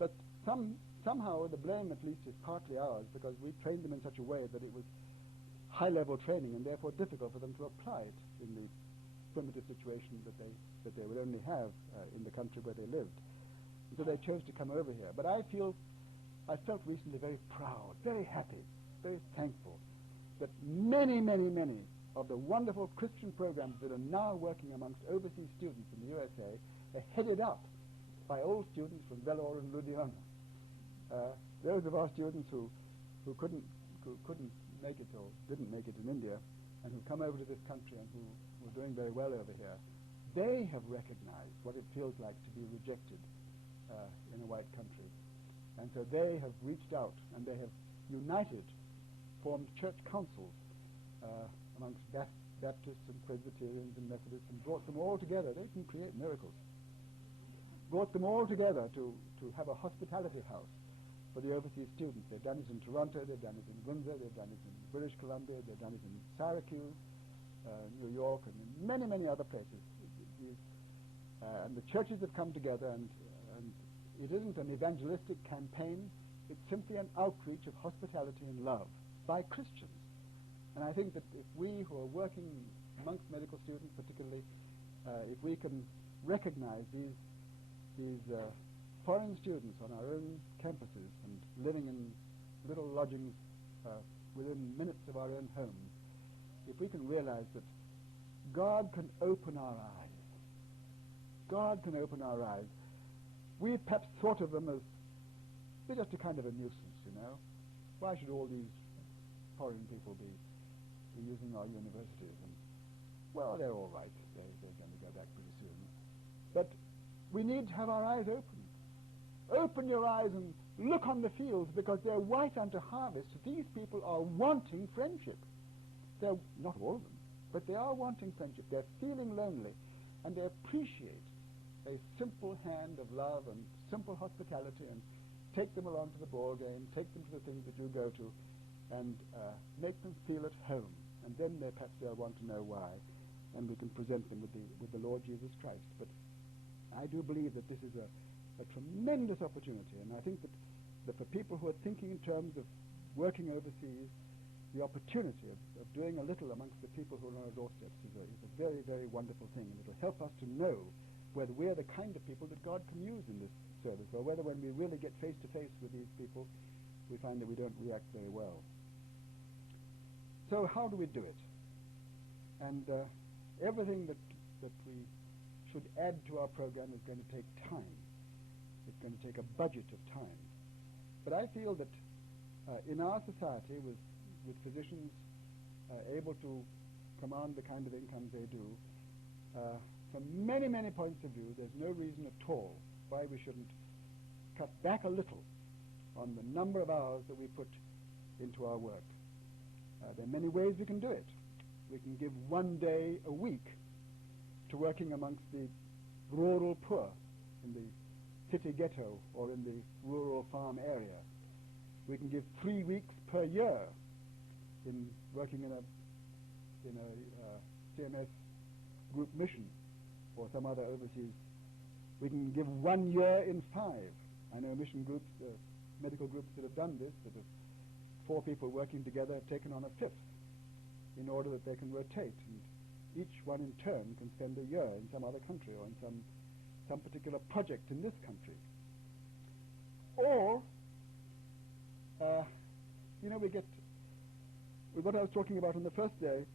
But somehow the blame at least is partly ours, because we trained them in such a way that it was high-level training and therefore difficult for them to apply it in the primitive situation that they would only have in the country where they lived. And so they chose to come over here. But I felt recently very proud, very happy, very thankful that many, many, many of the wonderful Christian programs that are now working amongst overseas students in the USA are headed up by old students from Vellore and Ludhiana. Those of our students who couldn't make it or didn't make it in India and who come over to this country and who were doing very well over here, they have recognized what it feels like to be rejected in a white country. And so they have reached out and they have united, formed church councils amongst Baptists and Presbyterians and Methodists, and brought them all together. They can create miracles. Brought them all together to have a hospitality house for the overseas students. They've done it in Toronto, they've done it in Windsor, they've done it in British Columbia, they've done it in Syracuse, New York, and in many, many other places. And the churches have come together, and it isn't an evangelistic campaign, it's simply an outreach of hospitality and love by Christians. And I think that if we who are working amongst medical students particularly, if we can recognize these foreign students on our own campuses and living in little lodgings within minutes of our own homes, if we can realize that God can open our eyes. God can open our eyes. We perhaps thought of them as they're just a kind of a nuisance, you know. Why should all these foreign people be using our universities? And, well, they're all right. They're going to go back pretty soon. But we need to have our eyes open. Open your eyes and look on the fields, because they're white unto harvest. These people are wanting friendship. They're not all of them, but they are wanting friendship. They're feeling lonely, and they appreciate a simple hand of love and simple hospitality, and take them along to the ball game, take them to the things that you go to, and make them feel at home. And then perhaps they'll want to know why, and we can present them with the Lord Jesus Christ. But I do believe that this is a tremendous opportunity, and I think that for people who are thinking in terms of working overseas, the opportunity of doing a little amongst the people who are on our doorsteps is a very, very wonderful thing, and it will help us to know whether we're the kind of people that God can use in this service, or whether when we really get face to face with these people, we find that we don't react very well. So how do we do it? And everything that we should add to our program is going to take time. It's going to take a budget of time. But I feel that in our society, with physicians able to command the kind of incomes they do, from many, many points of view, there's no reason at all why we shouldn't cut back a little on the number of hours that we put into our work. There are many ways we can do it. We can give 1 day a week to working amongst the rural poor in the city ghetto or in the rural farm area. We can give 3 weeks per year in working in a CMS group mission or some other overseas. We can give 1 year in 5. I know mission groups, medical groups that have done this, that have 4 people working together have taken on a 5th in order that they can rotate, and each one in turn can spend a year in some other country or in some particular project in this country. Or, we get, with what I was talking about on the first day,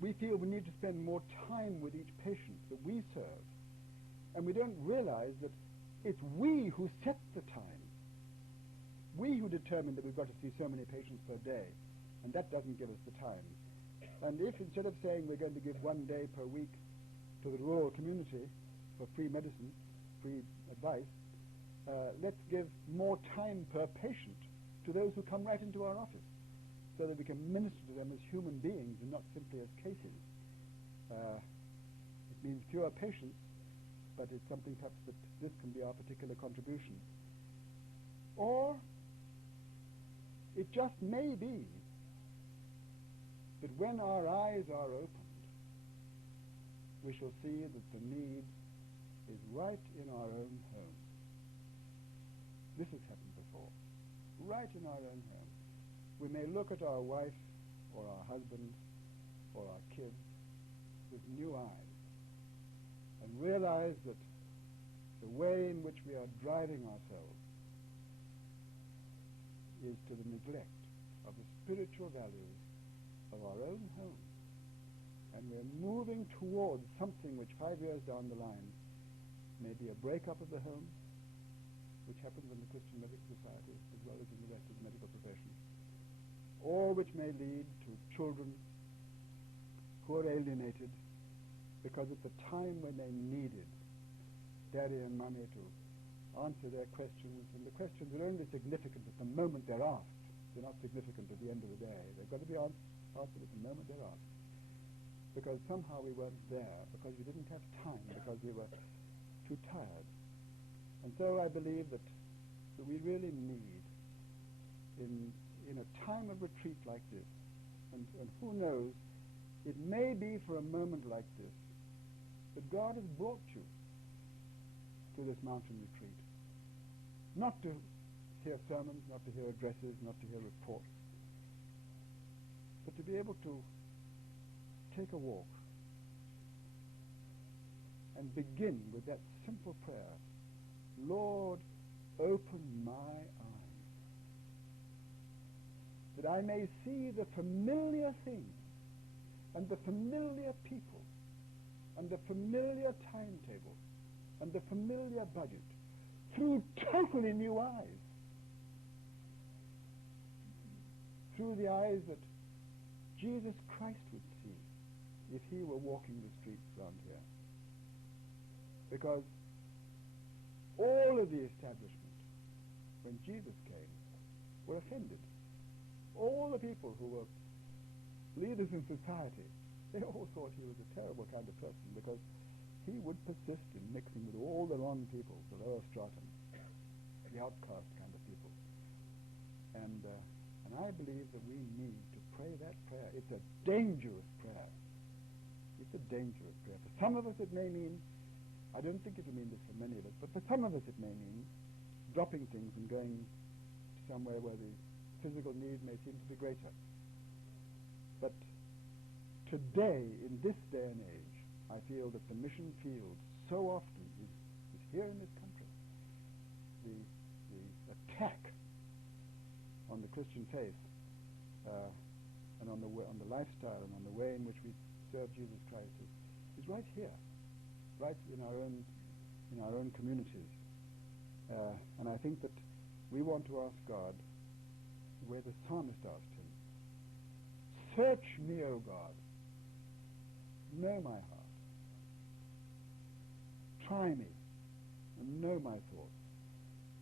we feel we need to spend more time with each patient that we serve, and we don't realize that it's we who set the time. We who determine that we've got to see so many patients per day, and that doesn't give us the time. And if instead of saying we're going to give 1 day per week to the rural community for free medicine, free advice, let's give more time per patient to those who come right into our office, so that we can minister to them as human beings and not simply as cases. It means fewer patients, but it's something perhaps that this can be our particular contribution. Or it just may be that when our eyes are opened, we shall see that the need is right in our own home. This has happened before. Right in our own home. We may look at our wife or our husband or our kids with new eyes and realize that the way in which we are driving ourselves is to the neglect of the spiritual values of our own home. And we're moving towards something which 5 years down the line may be a breakup of the home, which happens in the Christian Medical Society as well as in the rest of the medical profession, or which may lead to children who are alienated because at the time when they needed daddy and mommy to answer their questions, and the questions are only significant at the moment they're asked. They're not significant at the end of the day. They've got to be answered at the moment they're asked. Because somehow we weren't there, because we didn't have time, because we were too tired. And so I believe that we really need, in a time of retreat like this, and who knows, it may be for a moment like this, that God has brought you to this mountain retreat. Not to hear sermons, not to hear addresses, not to hear reports, but to be able to take a walk and begin with that simple prayer, Lord, open my eyes, that I may see the familiar things and the familiar people and the familiar timetable and the familiar budget through totally new eyes, through the eyes that Jesus Christ would see if he were walking the streets around here. Because all of the establishment, when Jesus came, were offended. All the people who were leaders in society, they all thought he was a terrible kind of person because he would persist in mixing with all the wrong people, the lower stratum, the outcast kind of people. And I believe that we need to pray that prayer. It's a dangerous prayer. It's a dangerous prayer. For some of us it may mean, I don't think it will mean this for many of us, but for some of us it may mean dropping things and going somewhere where the physical need may seem to be greater. But today, in this day and age, I feel that the mission field so often is here in this country. The attack on the Christian faith and on the lifestyle and on the way in which we serve Jesus Christ is right here, right in our own communities. And I think that we want to ask God, where the psalmist asked him, "Search me, O God, know my heart. Try me and know my thoughts,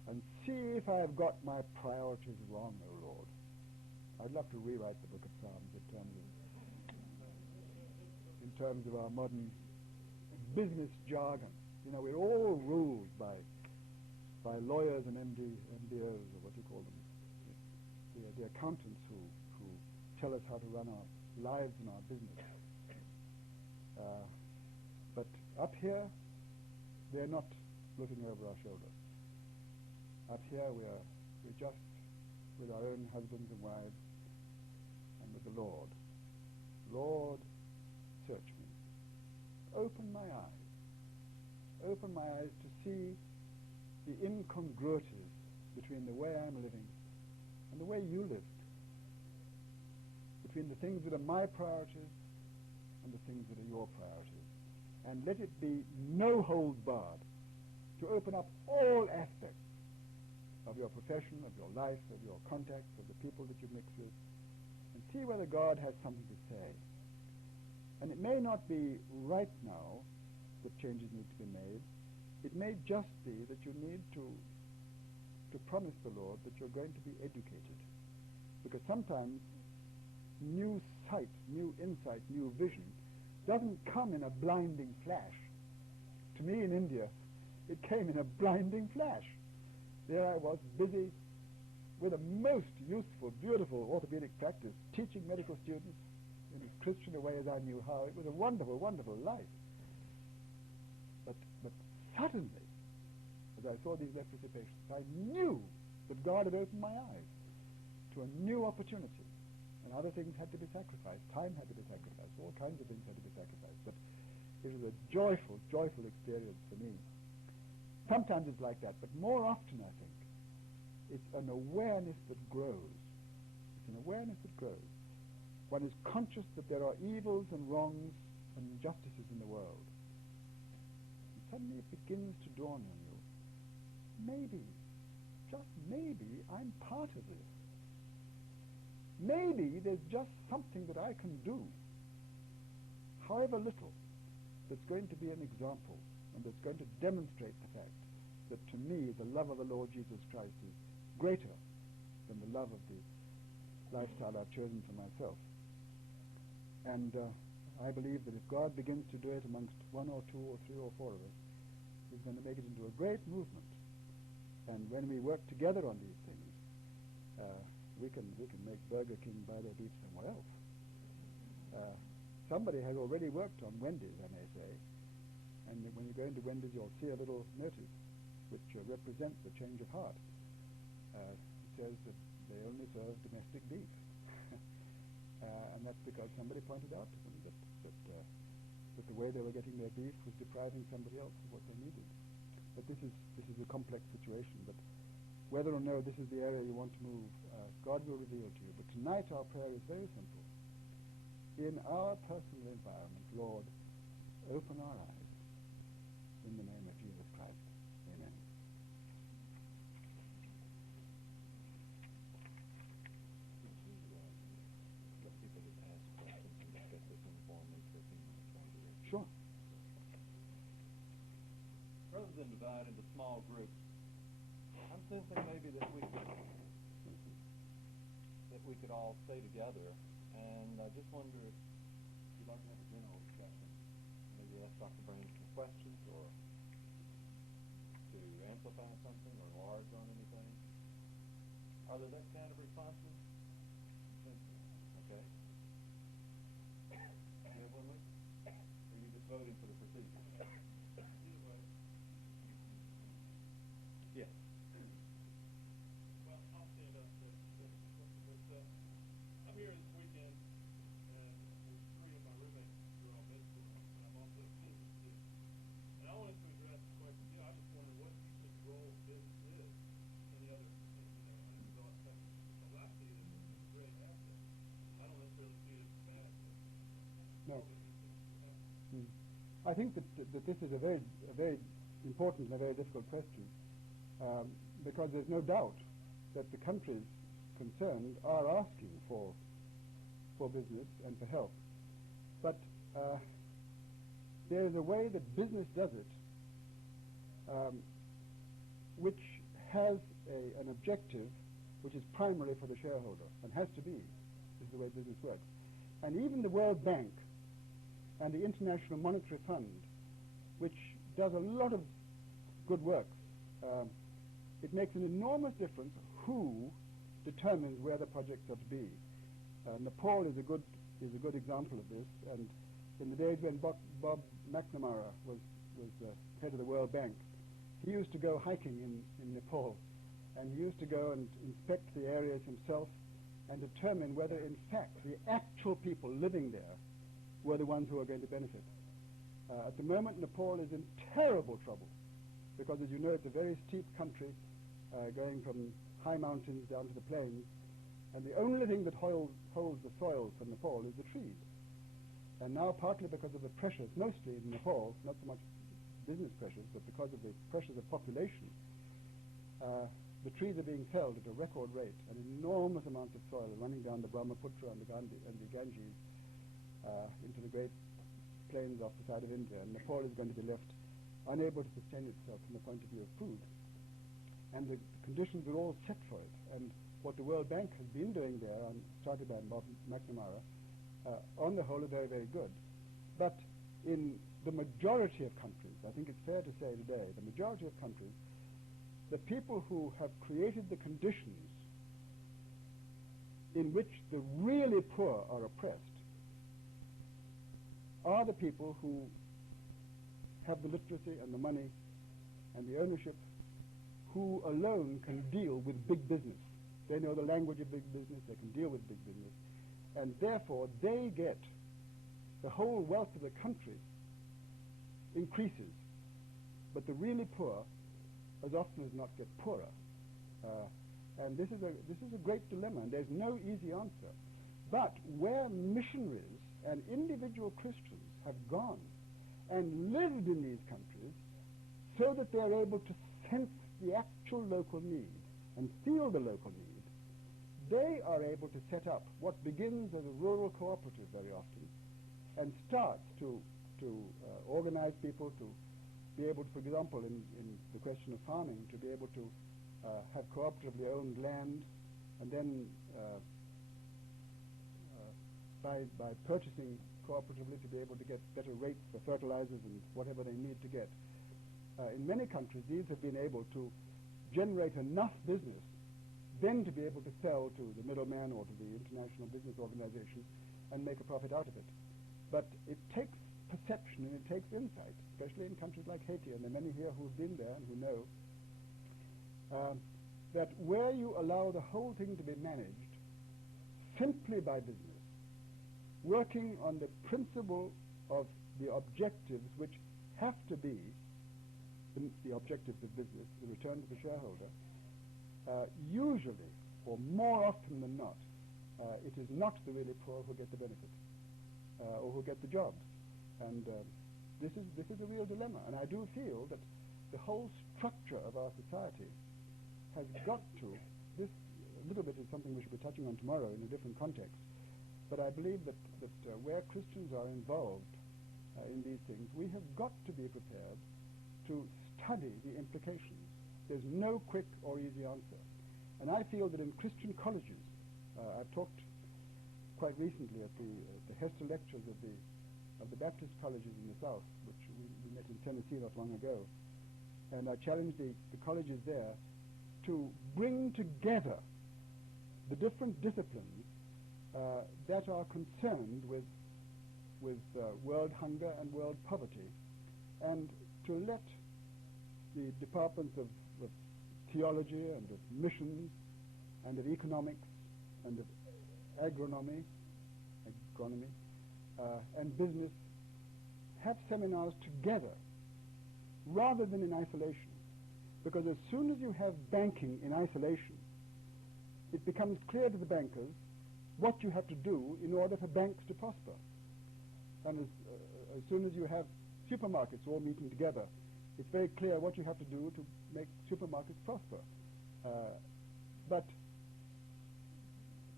and see if I have got my priorities wrong, O Lord." I'd love to rewrite the book of Psalms in terms of our modern business jargon. You know, we're all ruled by lawyers and MBOs, or what do you call them, the accountants who tell us how to run our lives and our business. But up here, they're not looking over our shoulder. Up here, we're just with our own husbands and wives and with the Lord. Lord, search me. Open my eyes. Open my eyes to see the incongruities between the way I'm living and the way you lived, between the things that are my priorities and the things that are your priorities. And let it be no holds barred to open up all aspects of your profession, of your life, of your contacts, of the people that you mix with, and see whether God has something to say. And it may not be right now that changes need to be made. It may just be that you need to promise the Lord that you're going to be educated. Because sometimes new sight, new insight, new vision doesn't come in a blinding flash. To me in India, it came in a blinding flash. There I was, busy with a most useful, beautiful orthopedic practice, teaching medical students in as Christian a way as I knew how. It was a wonderful, wonderful life. But suddenly, as I saw these leprosy patients, I knew that God had opened my eyes to a new opportunity. And other things had to be sacrificed. Time had to be sacrificed. All kinds of things had to be sacrificed. But it was a joyful, joyful experience for me. Sometimes it's like that, but more often, I think, it's an awareness that grows. It's an awareness that grows. One is conscious that there are evils and wrongs and injustices in the world. And suddenly it begins to dawn on you, maybe, just maybe, I'm part of this. Maybe there's just something that I can do, however little, that's going to be an example and that's going to demonstrate the fact that to me the love of the Lord Jesus Christ is greater than the love of the lifestyle I've chosen for myself. And I believe that if God begins to do it amongst one or two or three or four of us, He's going to make it into a great movement. And when we work together on these things, we can make Burger King buy their beef somewhere else. Somebody has already worked on Wendy's, I may say, and when you go into Wendy's, you'll see a little notice which represents the change of heart. It says that they only serve domestic beef, and that's because somebody pointed out to them that the way they were getting their beef was depriving somebody else of what they needed. But this is a complex situation. But whether or no this is the area you want to move, God will reveal to you. But tonight our prayer is very simple. In our personal environment, Lord, open our eyes in the name of Jesus Christ. Amen. Let people just ask questions and discuss this informally for a few minutes while we're Sure. been divided into small groups. I'm thinking maybe that we could all stay together, and I just wonder if you'd like to have a general discussion. Maybe ask Dr. Brand some questions, or to amplify something, or enlarge on anything. Are there that kind of responses? Okay. You have one, Lee? Or are you just voting for the procedure? Either way. Yes. Well, I'll stand up there. But I'm here this weekend, and with three of my roommates who are all med students, and I'm also a business student. And I wanted to address the question, I just wondered what you think the role of business is in the other, undeveloped countries. Because I see it as a great asset. I don't necessarily see it as a bad asset. No. I think that this is a very important and a very difficult question, because there's no doubt that the countries concerned are asking for business and for help. But there is a way that business does it, which has an objective which is primary for the shareholder, and has to be. This is the way business works. And even the World Bank and the International Monetary Fund, which does a lot of good work, it makes an enormous difference who determines where the projects are to be. Nepal is a good example of this, and in the days when Bob McNamara was head of the World Bank, he used to go hiking in Nepal, and he used to go and inspect the areas himself and determine whether in fact the actual people living there were the ones who are going to benefit. At the moment, Nepal is in terrible trouble because, as you know, it's a very steep country going from high mountains down to the plains, and the only thing that holds the soil for Nepal is the trees. And now, partly because of the pressures, mostly in Nepal, not so much business pressures, but because of the pressures of population, the trees are being felled at a record rate, and enormous amounts of soil are running down the Brahmaputra and the Ganges into the great plains off the side of India, and Nepal is going to be left unable to sustain itself from the point of view of food. And the conditions are all set for it. And what the World Bank has been doing there, started by Bob McNamara, on the whole are very, very good. But in the majority of countries, I think it's fair to say today, the majority of countries, the people who have created the conditions in which the really poor are oppressed are the people who have the literacy and the money and the ownership, who alone can deal with big business. They know the language of big business, they can deal with big business, and therefore they get the whole wealth of the country increases, but the really poor as often as not get poorer. And this is a great dilemma, and there's no easy answer. But where missionaries and individual Christians have gone and lived in these countries so that they're able to sense the actual local need and feel the local need, they are able to set up what begins as a rural cooperative very often and starts to organize people to be able to, for example, in the question of farming, to be able to have cooperatively owned land, and then by purchasing cooperatively to be able to get better rates for fertilizers and whatever they need to get. In many countries, these have been able to generate enough business then to be able to sell to the middleman or to the international business organization and make a profit out of it. But it takes perception and it takes insight, especially in countries like Haiti, and there are many here who've been there and who know that where you allow the whole thing to be managed simply by business, working on the principle of the objectives which have to be the objectives of business, the return to the shareholder, usually, or more often than not, it is not the really poor who get the benefit or who get the jobs. And this is a real dilemma. And I do feel that the whole structure of our society has got to, this a little bit is something we should be touching on tomorrow in a different context, but I believe that where Christians are involved in these things, we have got to be prepared to study the implications. There's no quick or easy answer. And I feel that in Christian colleges, I've talked quite recently at the Hester lectures of the Baptist colleges in the South, which we met in Tennessee not long ago, and I challenged the colleges there to bring together the different disciplines that are concerned with world hunger and world poverty, and to let the departments of theology and of missions and of economics and of agronomy and business have seminars together rather than in isolation. Because as soon as you have banking in isolation, it becomes clear to the bankers what you have to do in order for banks to prosper. And as soon as you have supermarkets all meeting together, it's very clear what you have to do to make supermarkets prosper. But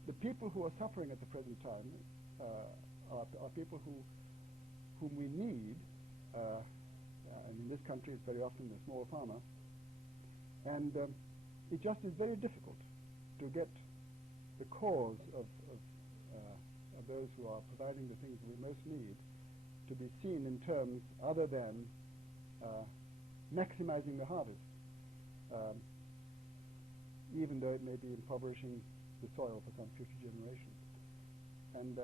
the people who are suffering at the present time are people whom we need, and in this country it's very often the small farmer, and it just is very difficult to get the cause of those who are providing the things we most need to be seen in terms other than maximizing the harvest, even though it may be impoverishing the soil for some future generations. And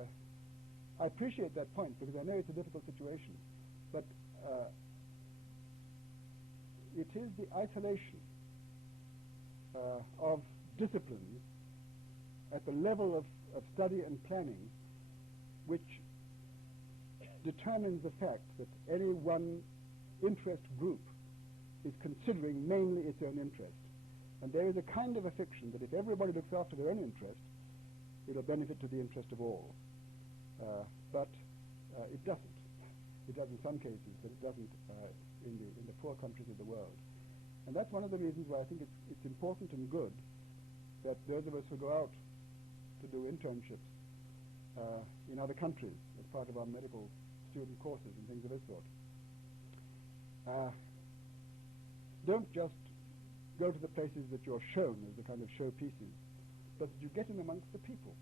I appreciate that point because I know it's a difficult situation, but it is the isolation of disciplines at the level of study and planning which determines the fact that any one interest group is considering mainly its own interest. And there is a kind of a fiction that if everybody looks after their own interest, it'll benefit to the interest of all. But it doesn't. It does in some cases, but it doesn't in the poor countries of the world. And that's one of the reasons why I think it's important and good that those of us who go out to do internships in other countries as part of our medical student courses and things of this sort, don't just go to the places that you're shown as the kind of showpieces, but that you get in amongst the people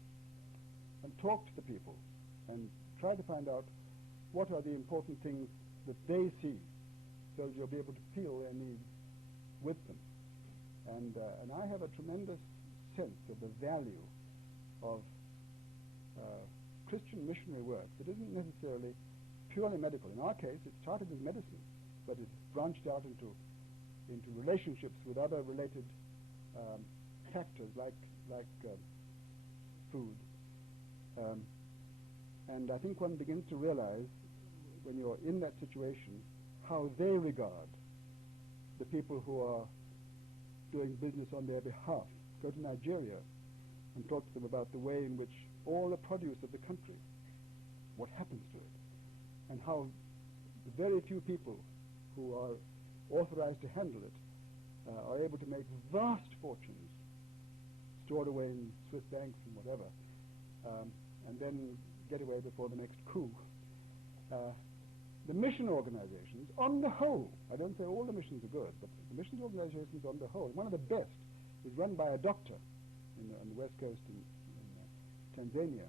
and talk to the people and try to find out what are the important things that they see so that you'll be able to feel their needs with them. And I have a tremendous sense of the value of Christian missionary work that isn't necessarily purely medical. In our case, it started as medicine, but it's branched out into relationships with other related factors like food. And I think one begins to realize when you're in that situation how they regard the people who are doing business on their behalf. Go to Nigeria and talk to them about the way in which all the produce of the country, what happens to it, and how the very few people who are authorized to handle it are able to make vast fortunes stored away in Swiss banks and whatever, and then get away before the next coup. The mission organizations, on the whole, I don't say all the missions are good, but the missions organizations on the whole, one of the best is run by a doctor on the west coast in Tanzania,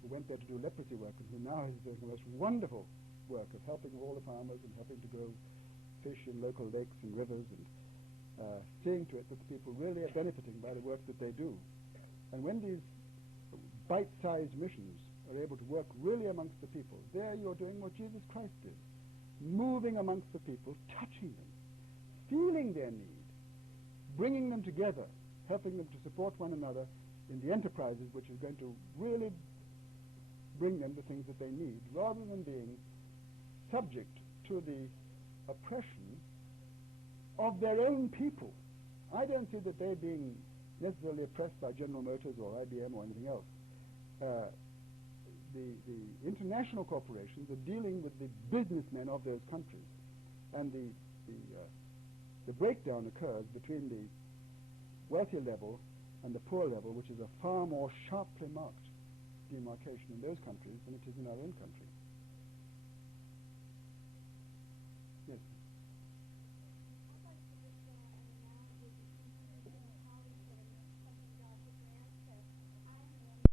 who went there to do leprosy work and who now is doing the most wonderful work of helping all the farmers and helping to grow fish in local lakes and rivers and seeing to it that the people really are benefiting by the work that they do. And when these bite-sized missions are able to work really amongst the people, there you're doing what Jesus Christ did, moving amongst the people, touching them, feeling their need, bringing them together, helping them to support one another in the enterprises which is going to really bring them the things that they need, rather than being subject to the oppression of their own people. I don't see that they're being necessarily oppressed by General Motors or IBM or anything else. The international corporations are dealing with the businessmen of those countries, and the breakdown occurs between the wealthy level and the poor level, which is a far more sharply marked demarcation in those countries than it is in our own country.